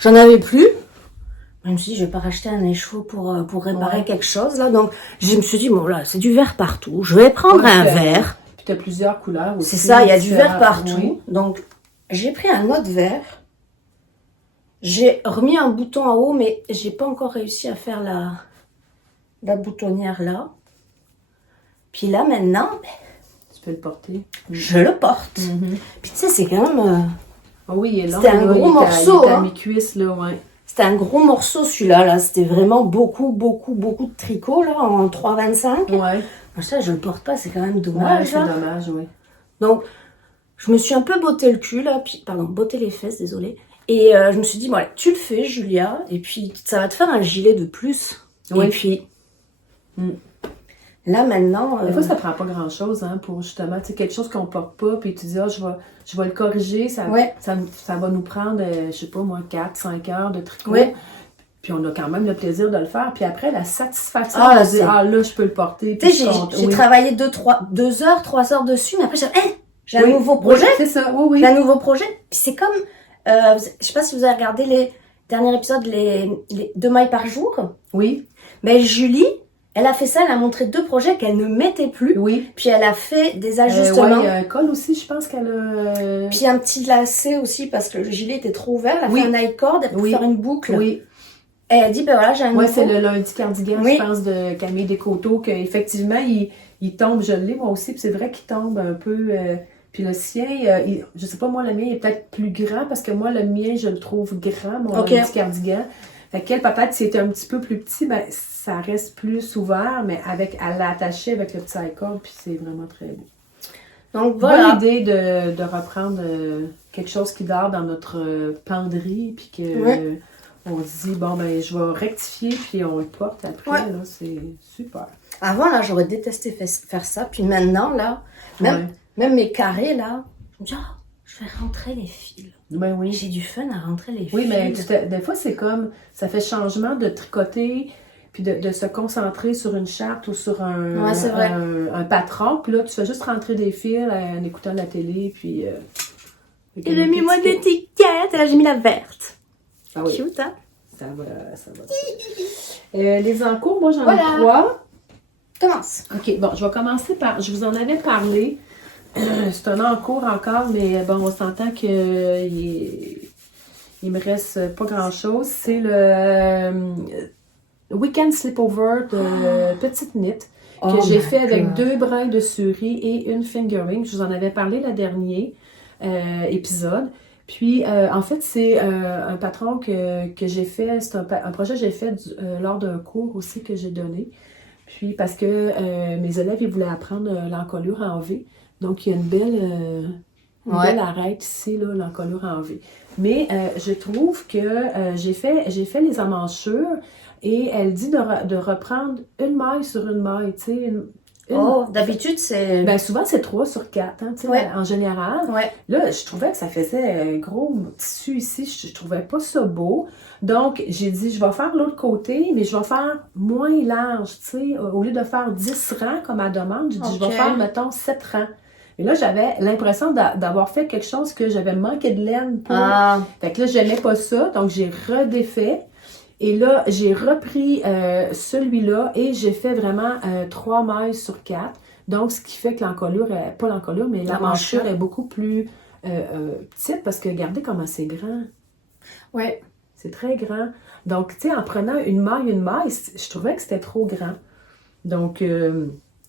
J'en avais plus. Je me suis dit, je vais pas racheter un écheveau pour réparer quelque chose. Là. Donc je me suis dit, bon là, c'est du vert partout. Je vais prendre un vert. Tu as plusieurs couleurs aussi. C'est ça, il y a du vert partout. Oui. Donc, j'ai pris un autre vert. J'ai remis un bouton en haut, mais j'ai pas encore réussi à faire la boutonnière là. Puis là, maintenant, tu peux le porter. Je le porte. Puis tu sais, c'est quand même... oui, il est long. C'était un gros morceau. Il est à mi-cuisse, là, ouais. C'était un gros morceau, celui-là. Là. C'était vraiment beaucoup de tricot, là, en 3,25. Ouais. Ça, je le porte pas, c'est quand même dommage. Ouais, c'est dommage, oui. Donc, je me suis un peu botté le cul, là, puis, botté les fesses, désolée. Et je me suis dit, bon, allez, tu le fais, Julia, et puis ça va te faire un gilet de plus. Oui. Et puis, là, maintenant... Des fois, ça prend pas grand-chose, hein, pour justement, tu sais, quelque chose qu'on porte pas, puis tu dis, je vais le corriger, ça va nous prendre, je sais pas, moi, 4-5 heures de tricot. Ouais. Puis on a quand même le plaisir de le faire. Puis après, la satisfaction Ah, de dire, là, je peux le porter. Tu sais, j'ai travaillé 2 heures, 3 heures dessus, mais après, j'ai un nouveau projet. C'est ça, oui. J'ai un nouveau projet. Puis c'est comme, je sais pas si vous avez regardé les derniers épisodes, les 2 mailles par jour. Oui. Mais Julie, elle a fait ça, elle a montré 2 projets qu'elle ne mettait plus. Oui. Puis elle a fait des ajustements. Il y a un col aussi, je pense qu'elle a... Puis un petit lacet aussi, parce que le gilet était trop ouvert. Elle a fait un high cord, elle peut faire une boucle. Oui. Et elle dit, ben voilà, j'ai un nouveau... Oui, c'est le lundi cardigan, je pense, de Camille Descoteaux, qu'effectivement, il tombe, je l'ai moi aussi, puis c'est vrai qu'il tombe un peu... puis le sien, je sais pas, moi, le mien est peut-être plus grand, parce que moi, le mien, je le trouve grand, mon lundi cardigan. Fait qu'elle, peut-être, si c'était un petit peu plus petit, ben, ça reste plus ouvert, mais elle l'a attaché avec le petit high cord, puis c'est vraiment très beau. Donc voilà. Bonne idée de reprendre quelque chose qui dort dans notre penderie, puis que on se dit, bon, ben, je vais rectifier, puis on le porte après, là, c'est super. Avant, là, j'aurais détesté faire ça, puis maintenant, là, même mes carrés, là, je me dis, je vais rentrer les fils. Ben oui. J'ai du fun à rentrer les fils. Oui, mais des fois, c'est comme, ça fait changement de tricoter, puis de se concentrer sur une charte ou sur un patron. Puis là, tu fais juste rentrer des fils en écoutant la télé, puis... Il a mis moi de l'étiquette, là, j'ai mis la verte. Ah oui. Cute, hein? Ça va. Les encours, moi, j'en ai 3. Commence. OK, bon, je vais commencer par... Je vous en avais parlé. C'est un encours encore, mais bon, on s'entend qu'il me reste pas grand-chose. C'est le Weekend Sleepover de Petite Knit que j'ai fait avec 2 brins de surie et une fingering. Je vous en avais parlé le dernier épisode. Puis, en fait, c'est un patron que j'ai fait. C'est un projet que j'ai fait lors d'un cours aussi que j'ai donné. Puis, parce que mes élèves, ils voulaient apprendre l'encolure en V. Donc, il y a une belle arête ici, là, l'encolure en V. Mais je trouve que j'ai fait les emmanchures et elle dit de reprendre une maille sur une maille, tu sais. D'habitude, c'est... Ben, souvent, c'est 3 sur 4, hein, tu sais, en général. Ouais. Là, je trouvais que ça faisait un gros tissu ici. Je trouvais pas ça beau. Donc, j'ai dit, je vais faire l'autre côté, mais je vais faire moins large, tu sais. Au lieu de faire 10 rangs, comme elle demande, j'ai dit, je vais faire, mettons, 7 rangs. Et là, j'avais l'impression d'avoir fait quelque chose que j'avais manqué de laine pour. Fait que là, j'aimais pas ça, donc j'ai redéfait. Et là, j'ai repris celui-là et j'ai fait vraiment 3 mailles sur 4. Donc, ce qui fait que l'encolure, pas l'encolure, mais la manchure est beaucoup plus petite parce que regardez comment c'est grand. Oui. C'est très grand. Donc, tu sais, en prenant une maille, je trouvais que c'était trop grand. Donc,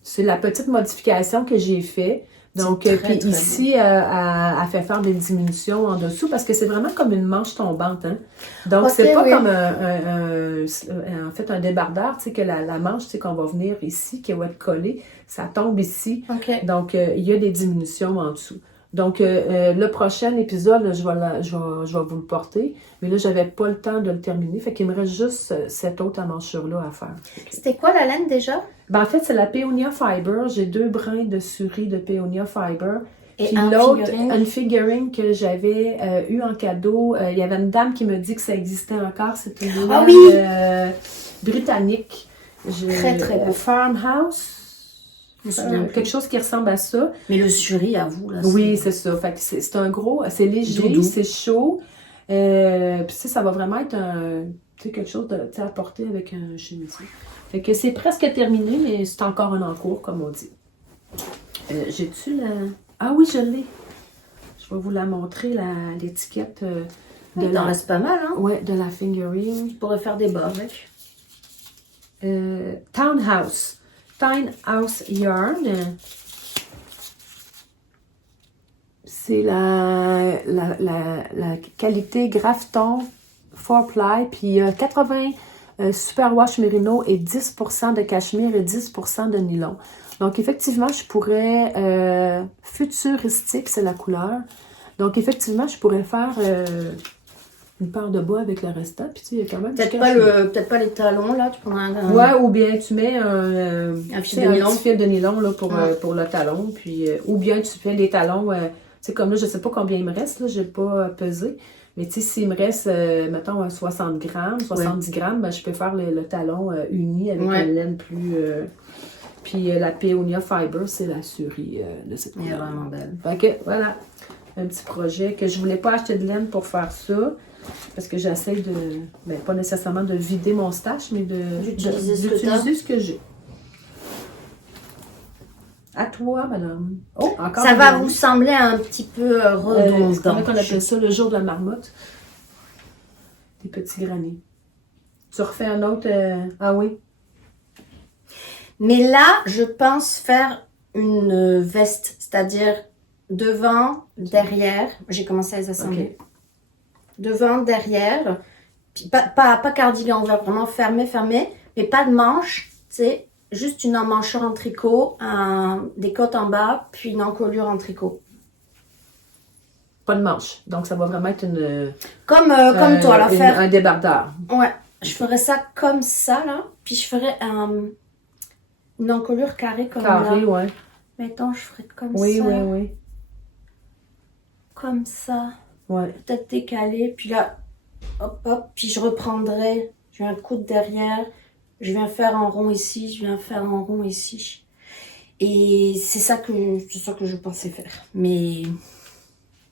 c'est la petite modification que j'ai fait. Donc, puis ici, elle fait faire des diminutions en dessous parce que c'est vraiment comme une manche tombante. Hein? Donc, c'est pas comme en fait un débardeur, tu sais, que la manche, tu sais, qu'on va venir ici, qui va être collée, ça tombe ici. Donc, il y a des diminutions en dessous. Donc, le prochain épisode, là, je vais vous le porter. Mais là, j'avais pas le temps de le terminer. Fait qu'il me reste juste cette autre manchure-là à faire. C'était quoi la laine déjà? Ben, en fait, c'est la Peonia Fiber. J'ai 2 brins de surie de Peonia Fiber. Et puis l'autre, une figurine que j'avais eu en cadeau. Il y avait une dame qui me dit que ça existait encore. C'est une laine britannique. Très, très beau. Farmhouse. Quelque chose qui ressemble à ça. Mais le surie, à vous, là. Oui, c'est ça. Fait que c'est un gros, c'est léger, c'est chaud. Puis ça va vraiment être quelque chose à porter avec un chemisier. Fait que c'est presque terminé, mais c'est encore un encours, comme on dit. J'ai-tu la... Ah oui, je l'ai. Je vais vous la montrer, l'étiquette Il en reste pas mal, hein? Oui, de la fingering. Je pourrais faire des bas avec. Townhouse Yarn. C'est la qualité Grafton 4-ply, puis il y a 80 superwash mérino et 10% de cachemire et 10% de nylon. Donc, effectivement, je pourrais... futuristique, c'est la couleur. Donc, effectivement, je pourrais faire une paire de bas avec le restant. Puis, tu sais, il y a quand même... Peut-être pas les talons, là. Tu prends ouais, ou bien tu mets un fil de nylon. Petit fil de nylon là, pour le talon. Puis, ou bien tu fais les talons... tu sais, comme là, je sais pas combien il me reste. Là, j'ai pas pesé. Mais tu sais, s'il me reste, mettons, 60 grammes, 70 grammes, ben, je peux faire le talon uni avec une laine plus... Puis la Peonia Fiber, c'est la souris de cette couleur. Elle est vraiment belle. Fait que, voilà, un petit projet que je voulais pas acheter de laine pour faire ça. Parce que j'essaie de, ben, pas nécessairement de vider mon stash, mais d'utiliser ce que j'ai. À toi, madame. Oh, encore ça va vous sembler un petit peu redondant. Comment on appelle ça, le jour de la marmotte? Des petits granits. Tu refais un autre... Ah oui? Mais là, je pense faire une veste, c'est-à-dire devant, derrière. J'ai commencé à les assembler. Okay. Devant, derrière. Puis pas cardigan, on va vraiment fermer, mais pas de manche, tu sais. Juste une emmanchure en tricot, des côtes en bas, puis une encolure en tricot. Pas de manche. Donc, ça va vraiment être une... Comme toi, là, faire... Un débardeur. Ouais. Je ferais ça comme ça, là. Puis je ferais une encolure carrée comme là. Carré, ouais. Mettons, je ferais comme oui, ça. Oui, oui, oui. Comme ça. Ouais. Peut-être décalé. Puis là, hop, hop. Puis je reprendrai. Je viens coudre derrière. Je viens faire un rond ici. Je viens faire un rond ici. Et c'est ça que je pensais faire. Mais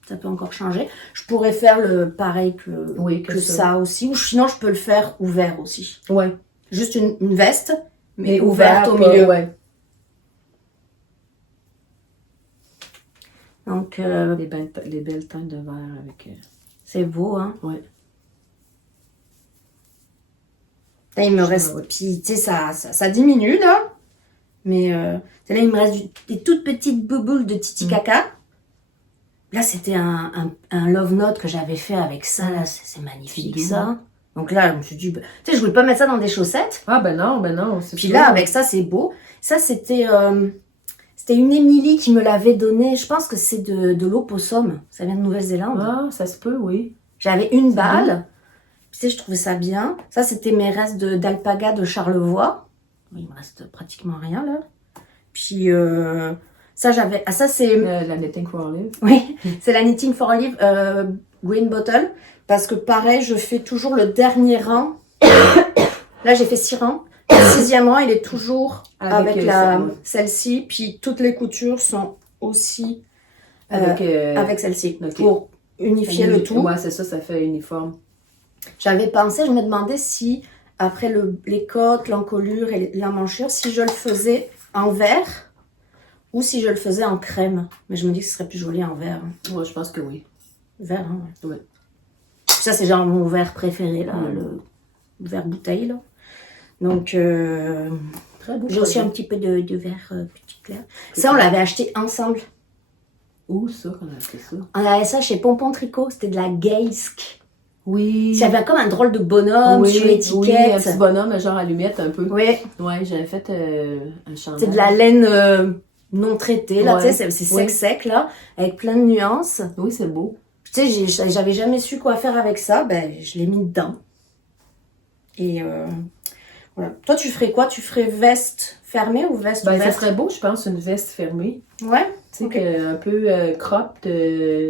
ça peut encore changer. Je pourrais faire le pareil que ça aussi. Ou sinon, je peux le faire ouvert aussi. Ouais. Juste une veste, mais ouverte au milieu. Ouais. Donc, les belles teintes de verre avec... c'est beau, hein? Ouais. Là, il me reste... Puis, tu sais, ça diminue, là. Mais là, il me reste des toutes petites bouboules de Titi Caca. Là, c'était un love note que j'avais fait avec ça. Là, c'est magnifique, ça. Donc là, je me suis dit... tu sais, je voulais pas mettre ça dans des chaussettes. Ah, ben non. Puis là, avec ça, c'est beau. Ça, c'était... C'était une Émilie qui me l'avait donné. Je pense que c'est de l'opossum. Ça vient de Nouvelle-Zélande. Ah, ça se peut, oui. J'avais une balle. Puis, tu sais, je trouvais ça bien. Ça, c'était mes restes d'alpaga de Charlevoix. Il me reste pratiquement rien, là. Puis, ça, j'avais... Ah, ça, c'est... La Knitting for Olive. Oui, c'est la Knitting for Olive Green Bottle. Parce que, pareil, je fais toujours le dernier rang. Là, j'ai fait 6 rangs. Le 6e rang, il est toujours avec celle-ci. Puis toutes les coutures sont aussi avec celle-ci. Okay. Pour unifier le tout. Ouais, c'est ça, ça fait uniforme. J'avais pensé, je me demandais si, après les côtes, l'encolure et l'emmanchure, si je le faisais en vert ou si je le faisais en crème. Mais je me dis que ce serait plus joli en vert. Ouais, je pense que oui. Vert, hein? Ouais. Ça, c'est genre mon vert préféré, là, le vert bouteille, là. Donc, très beau. J'ai aussi un petit peu de vert petit clair. Ça, on l'avait acheté ensemble. Où ça, qu'on a acheté ça? On avait ça chez Pompon Tricot, c'était de la Gaysk. Oui. Il y avait comme un drôle de bonhomme sur l'étiquette. Oui, un petit bonhomme, genre allumette un peu. Oui. Ouais, j'avais fait un chandail. C'est de la laine non traitée, là, tu sais, c'est sec, là, avec plein de nuances. Oui, c'est beau. Tu sais, j'avais jamais su quoi faire avec ça, ben, je l'ai mis dedans. Et voilà. Toi, tu ferais quoi? Tu ferais veste fermée ou veste ouverte? Ça serait beau, je pense, une veste fermée. Ouais. Tu sais, un peu crop, tu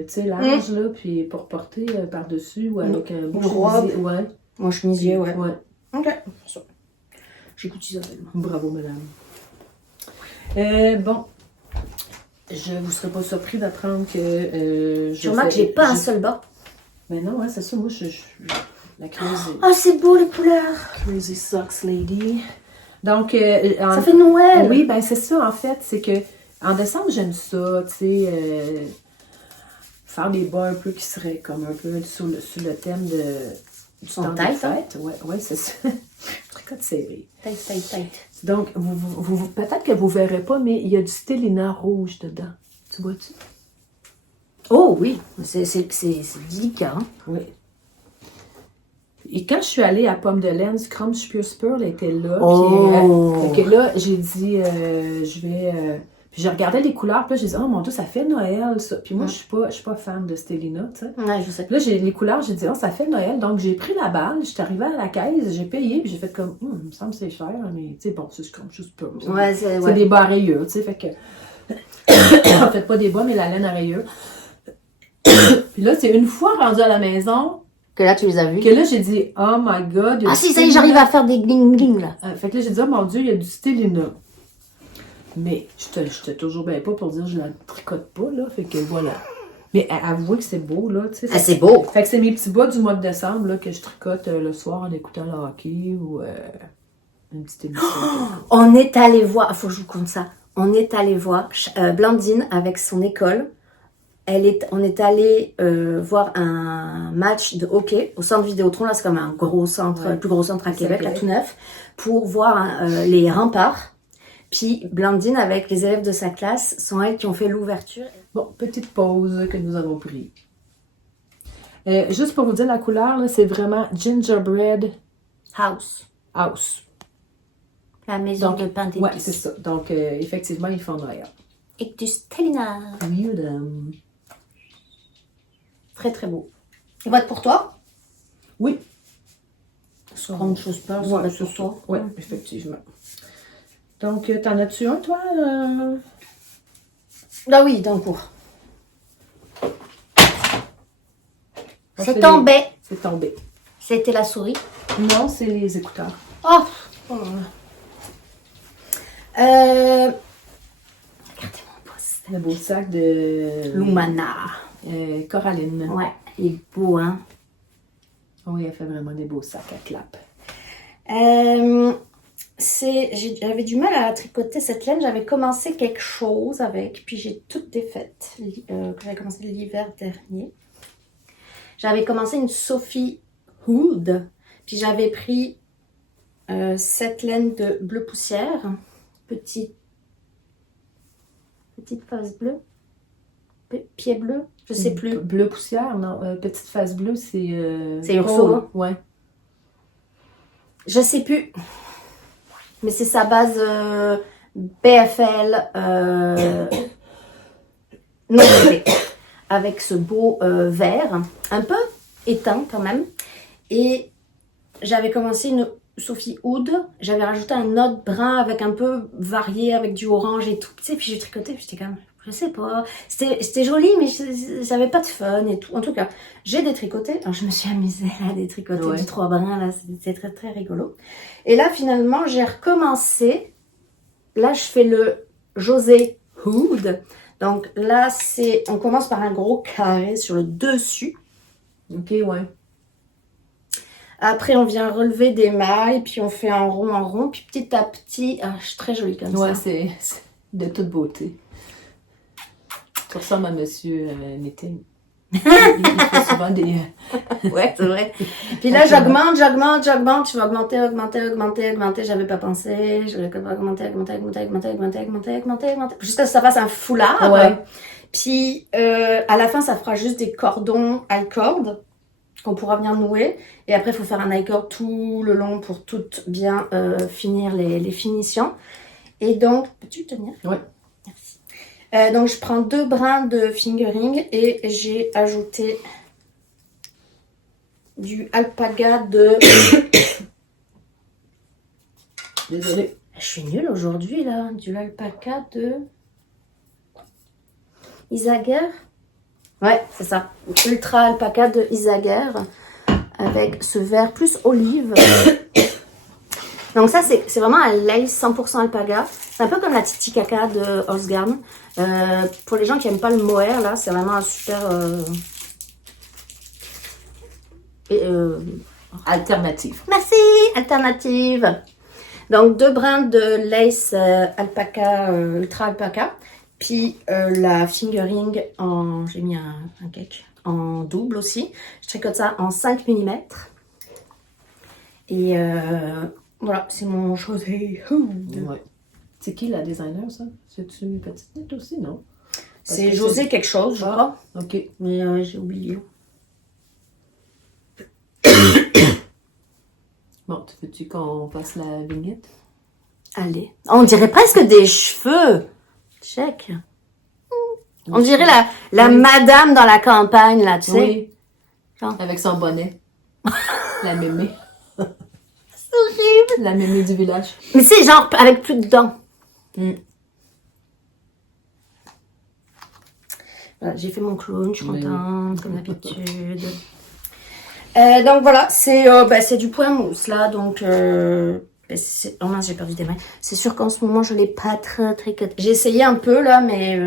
sais, large, là, puis pour porter par-dessus ou avec un beau robe. Ouais. Mon chemisier, ouais. Ok. J'écoute Isabelle. Bravo, madame. Bon. Je vous serais pas surpris d'apprendre que... je remarque que j'ai pas un seul bas. Mais non, ouais, c'est ça. Moi, la crazy. Oh, c'est beau les couleurs. Crazy Socks Lady. Donc, ça fait Noël. Oui, ben c'est ça en fait. C'est que en décembre, j'aime ça, tu sais, faire des bas un peu qui seraient comme un peu sur le thème du temps de fête. Hein? Ouais, c'est ça. Tricote serré. Tight. Donc, peut-être que vous verrez pas, mais il y a du Stellina rouge dedans. Tu vois-tu? Oh oui, c'est délicat. Hein? Oui. Et quand je suis allée à Pomme de Laine, Scrum Spur, elle était là. Oh. Puis là, j'ai dit, je vais... puis je regardais les couleurs, puis là, j'ai dit, oh mon Dieu, ça fait Noël, ça. Puis moi, je suis pas fan de Stellina, tu sais. Ouais, je sais. Puis là, j'ai les couleurs, j'ai dit, oh, ça fait Noël. Donc, j'ai pris la balle, j'étais arrivée à la caisse, j'ai payé, puis j'ai fait comme, il me semble que c'est cher, mais tu sais, bon, c'est Scrum Spur. C'est des bas rayures, tu sais, fait que... En fait, pas des bas, mais la laine à rayures. Puis là, c'est une fois rendu à la maison Que là, tu les as vus. que là, j'ai dit, oh my God. il y a Ah du si, ça y est, Stélina. j'arrive à faire des gling-gling, là. Fait que là, j'ai dit, oh mon Dieu, il y a du Stélina. Mais j'étais toujours bien pas pour dire, je la tricote pas, là. Fait que voilà. Mais avouez que c'est beau, là. Tu sais, Ah, c'est beau. fait que c'est mes petits bas du mois de décembre, là, que je tricote le soir en écoutant le hockey ou une petite émission. On est allé voir, faut que je vous compte ça. On est allé voir Blandine avec son école. On est allé voir un match de hockey au centre Vidéotron. Là, c'est comme un gros centre, le plus gros centre à Québec, là, tout neuf, pour voir les remparts. Puis Blandine, avec les élèves de sa classe, sont elles qui ont fait l'ouverture. Bon, petite pause que nous avons pris. Juste pour vous dire, la couleur, là, c'est vraiment Gingerbread House, House. la maison Donc, de pain d'épices. Ouais, c'est ça. Donc, effectivement, ils font Noël. Et du Stélina. Oui, madame. Très très beau. Il va être pour toi? Oui. Grande chose pas, ça va être pour toi. Oui, effectivement. Donc, t'en as-tu un, toi? Ah oui, d'un coup. C'est les- tombé. C'est tombé. C'était la souris. Non, c'est les écouteurs. Oh! Regardez mon poste. Le beau sac de Lumana. Coraline. Ouais, il est beau, hein? Oui, elle fait vraiment des beaux sacs à clap. J'avais du mal à tricoter cette laine. J'avais commencé quelque chose avec, puis j'ai tout défaite. Que j'avais commencé l'hiver dernier. J'avais commencé une Sophie Hood, puis j'avais pris cette laine de bleu poussière, petite face bleue, pied bleu, je sais plus. Bleu poussière, non. Petite face bleue, c'est... C'est Urso. Ouais. Je sais plus. Mais c'est sa base BFL non doré, avec ce beau vert, un peu éteint quand même. Et j'avais commencé une Sophie Oud, j'avais rajouté un autre brun avec un peu varié, avec du orange et tout. Tu sais, puis j'ai tricoté, puis j'étais comme, je sais pas. C'était joli, mais j'avais pas de fun et tout. En tout cas, j'ai détricoté. Alors, je me suis amusée à détricoter du 3 brins, là, c'était très très rigolo. Et là, finalement, j'ai recommencé. Là, je fais le José Hood. Donc là, on commence par un gros carré sur le dessus. Ok, ouais. Après, on vient relever des mailles, puis on fait un rond, puis petit à petit, c'est très joli comme ça. Ouais, c'est de toute beauté. Tu ressembles à Monsieur Knitting. Il fait souvent des... Ouais, c'est vrai. Puis là, j'augmente, tu vas augmenter. J'avais pas pensé. Je vais augmenter. Jusqu'à ce que ça fasse un foulard. Ouais. Puis, à la fin, ça fera juste des cordons high-cord qu'on pourra venir nouer. Et après, il faut faire un high-cord tout le long pour tout bien finir les finitions. Et donc, peux-tu tenir? Ouais. Merci. Donc, je prends 2 brins de fingering et j'ai ajouté du alpaga de... Désolée. Je suis nulle aujourd'hui, là. Du alpaga de... Isager. Ouais, c'est ça. Ultra alpaca de Isager. Avec ce vert plus olive. Donc ça, c'est vraiment un lace 100% alpaga. C'est un peu comme la Titicaca de Osgarn. Pour les gens qui n'aiment pas le mohair, là, c'est vraiment un super... Alternative. Merci, alternative. Donc 2 brins de lace alpaca, ultra alpaca. Puis la fingering en... J'ai mis un cake en double aussi. Je tricote ça en 5 mm. Et voilà, c'est mon José Hood. Ouais. C'est qui la designer, ça? C'est-tu Petite Nette aussi, non? C'est José quelque chose, je crois. Ok. Mais j'ai oublié. Bon, veux-tu qu'on fasse la vignette? Allez. On dirait presque des cheveux. Check. On dirait la madame dans la campagne, là, tu sais. Oui. Genre. Avec son bonnet. La mémé. C'est horrible. La mémé du village. Mais c'est genre avec plus de dents. Voilà, j'ai fait mon clown, je suis Oui. contente, comme d'habitude. Donc voilà, c'est du point mousse là, donc oh mince, j'ai perdu des mains. C'est sûr qu'en ce moment je l'ai pas très tricoté. J'ai essayé un peu là, mais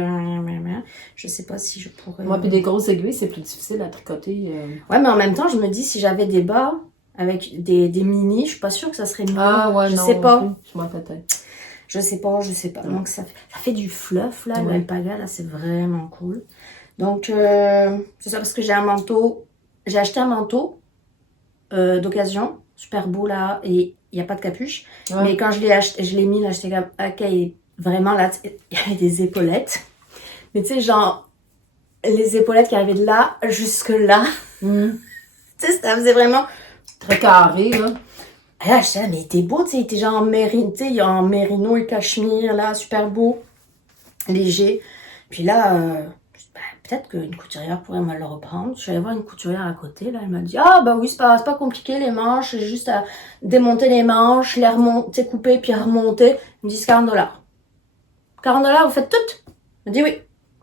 je sais pas si je pourrais. Moi, puis des grosses aiguilles, c'est plus difficile à tricoter. Ouais, mais en même temps, je me dis si j'avais des bas avec des mini, je suis pas sûre que ça serait mieux. Ah ouais, je non. sais pas. Je m'en peut-être. Je sais pas. Ouais. Donc ça fait du fluff là, Ouais. l'alpaga là, c'est vraiment cool. Donc c'est ça parce que j'ai acheté un manteau d'occasion, super beau là, et il n'y a pas de capuche. Ouais. Mais quand je l'ai acheté, je l'ai mis là, j'étais comme, ok, vraiment là, il y avait des épaulettes. Mais tu sais, genre, les épaulettes qui arrivaient de là jusque là. Mm. Tu sais, ça faisait vraiment. Très carré, là. Et là, j'étais là, mais il était beau, tu sais, il était genre en mérino, tu sais, il y a en mérino et cachemire là, super beau, léger. Puis là, peut-être qu'une couturière pourrait me le reprendre. Je suis allée voir une couturière à côté, là, elle m'a dit, ah bah oui, c'est pas compliqué les manches, c'est juste à démonter les manches, les remonter, couper, puis remonter. Ils me disent $40. $40, vous faites toutes? Elle m'a dit oui.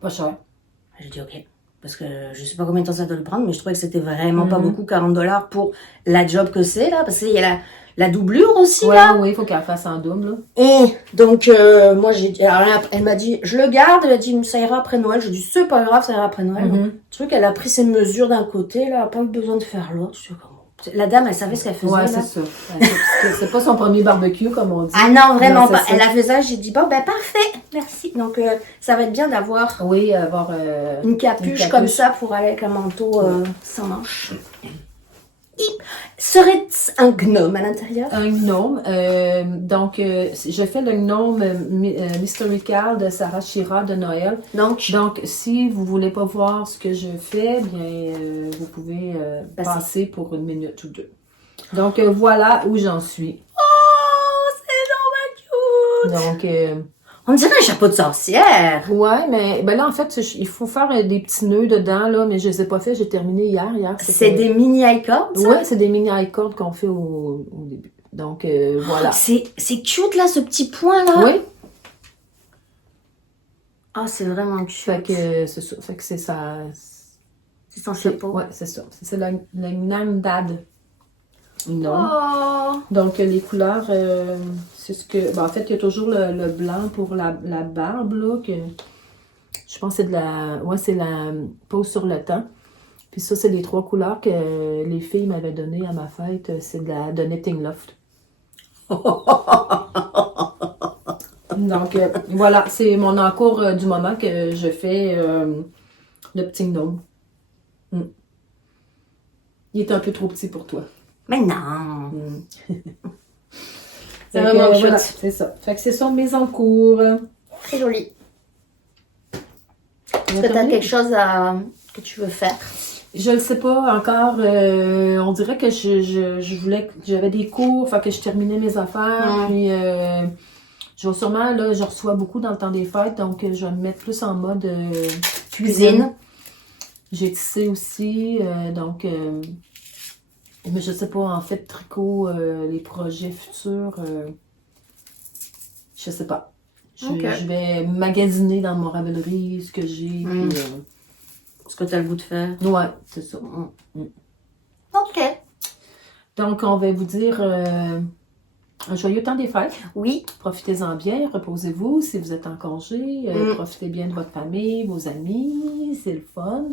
Pas cher. J'ai dit ok. Parce que je sais pas combien de temps ça doit le prendre, mais je trouvais que c'était vraiment pas beaucoup, $40 pour la job que c'est, là. Parce qu'il y a la doublure aussi, Ouais, là. oui, il faut qu'elle fasse en double, là. Et donc, moi, j'ai dit, alors, elle m'a dit, je le garde. Elle a dit, ça ira après Noël. J'ai dit, c'est pas grave, ça ira après Noël. Mhm. Le truc, elle a pris ses mesures d'un côté, là, elle a pas eu besoin de faire l'autre. Je sais comment. La dame, elle savait ce qu'elle faisait, Ouais, là. c'est ça. C'est pas son premier barbecue, comme on dit. Ah non, vraiment Non, c'est pas. ça. Elle a fait ça, j'ai dit, bon, ben, parfait, merci. Donc, ça va être bien d'avoir Oui, avoir... une capuche comme ça pour aller avec un manteau sans manches. Serait-ce un gnome à l'intérieur? Un gnome. Donc, je fais le gnome Mysterical de Sarah Shira de Noël. Donc, Donc, si vous voulez pas voir ce que je fais, bien, vous pouvez passer pour une minute ou deux. Donc, voilà où j'en suis. oh, c'est normal cute! Donc, On dirait un chapeau de sorcière. ouais, mais ben là, en fait, il faut faire des petits nœuds dedans, là, mais je les ai pas fait, j'ai terminé hier. C'est des mini icons, ça? Ouais, c'est des mini high cords qu'on fait au début. Donc, voilà. C'est cute, là, ce petit point, là. Oui, Oh, c'est vraiment cute. fait que c'est ça. Fait que c'est ça. C'est son chapeau. Ouais, c'est ça. C'est le Namdad. Non. Oh. Donc, les couleurs, c'est ce que... Ben, en fait, il y a toujours le blanc pour la barbe, là, que je pense que c'est de la... Ouais, c'est la pose sur le temps. Puis ça, c'est les 3 couleurs que les filles m'avaient données à ma fête. C'est de Knitting Loft. Donc, voilà, c'est mon encours du moment que je fais le petit gnome. Mm. Il est un peu trop petit pour toi. Mais non. C'est vraiment chouette. voilà, c'est ça. Fait que ce sont mes encours. Très joli. Est-ce que tu as quelque chose que tu veux faire? Je le sais pas encore. On dirait que je voulais, j'avais des cours, fait que je terminais mes affaires. Puis je vais sûrement, là, je reçois beaucoup dans le temps des fêtes, donc je vais me mettre plus en mode cuisine. J'ai tissé aussi, donc mais je sais pas, en fait, tricot, les projets futurs, je sais pas. Je vais magasiner dans mon Ravelry ce que j'ai. Puis, ce que tu as le goût de faire. ouais, c'est ça. Ok. Donc, on va vous dire un joyeux temps des fêtes. Oui. Profitez-en bien, reposez-vous si vous êtes en congé. Profitez bien de votre famille, vos amis, c'est le fun.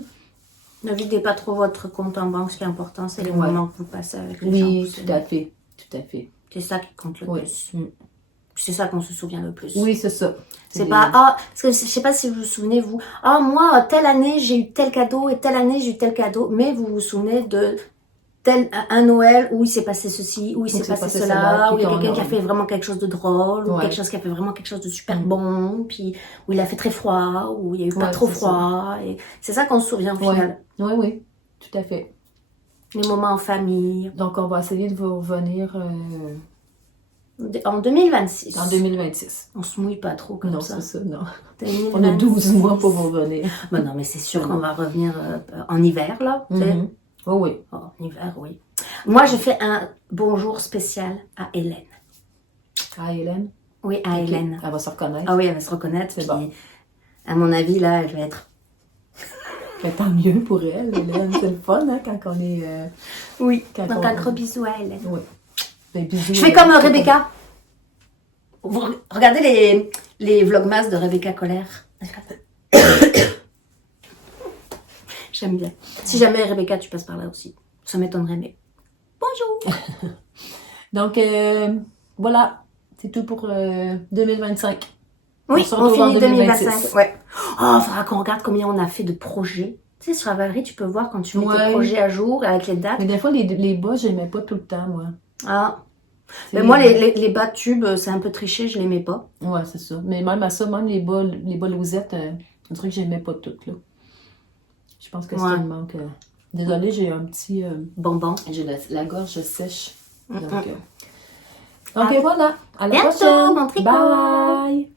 Ne videz pas trop votre compte en banque. Ce qui est important, c'est les moments que vous passez avec les gens. Oui, tout à fait. Tout à fait. C'est ça qui compte le plus. Mm. C'est ça qu'on se souvient le plus. Oui, c'est ça. C'est pas, parce que je sais pas si vous vous souvenez, vous, moi, telle année, j'ai eu tel cadeau et telle année, j'ai eu tel cadeau, mais vous vous souvenez de un Noël où il s'est passé ceci, où il s'est passé cela, où il y a quelqu'un qui a fait vraiment quelque chose de drôle, ou quelque chose qui a fait vraiment quelque chose de super bon, puis où il a fait très froid, où il y a eu pas trop froid, et c'est ça qu'on se souvient au final. Oui, oui, tout à fait. Les moments en famille. Donc, on va essayer de vous revenir en 2026. en 2026. On se mouille pas trop comme ça. Non, c'est ça, non. 2026. On a 12 mois pour vous revenir. Ben non, mais c'est sûr qu'on va revenir en hiver, là, tu sais. Oh oui. Oh, en hiver, oui. Moi, j'ai fait un bonjour spécial à Hélène. Ah, Hélène? Oui, à Hélène. Elle va se reconnaître. Ah oui, elle va se reconnaître. C'est Puis, bon. à mon avis, là, elle va être Mais tant mieux pour elle, Hélène. C'est le fun, hein, quand on est... Oui. Quand Donc on- un gros bisou à Hélène. Oui. Ben, bisous. Je fais comme Rebecca. Vous regardez les vlogmas de Rebecca Colère. J'aime bien. Si jamais Rebecca, tu passes par là aussi. Ça m'étonnerait, mais bonjour. Donc, voilà. C'est tout pour 2025. Oui, se on retrouve en finit 2026. 2025. Ouais. Oh, il faudra qu'on regarde combien on a fait de projets. Tu sais, sur Avalerie, tu peux voir quand tu mets tes Ouais. projets à jour avec les dates. Mais des fois, les bas, j'aimais pas tout le temps, moi. Ah. C'est- Mais moi, les bas de tube, c'est un peu triché, je les mets pas. Ouais, c'est ça. Mais même à ça, même les bas Louisette, un truc que j'aimais pas toutes, là. Je pense que Ouais. c'était un manque. Désolée, j'ai un petit... Bonbon. j'ai la gorge sèche. Mm, Donc, mm. donc À voilà. À la bientôt, prochaine. mon tricot. Bye!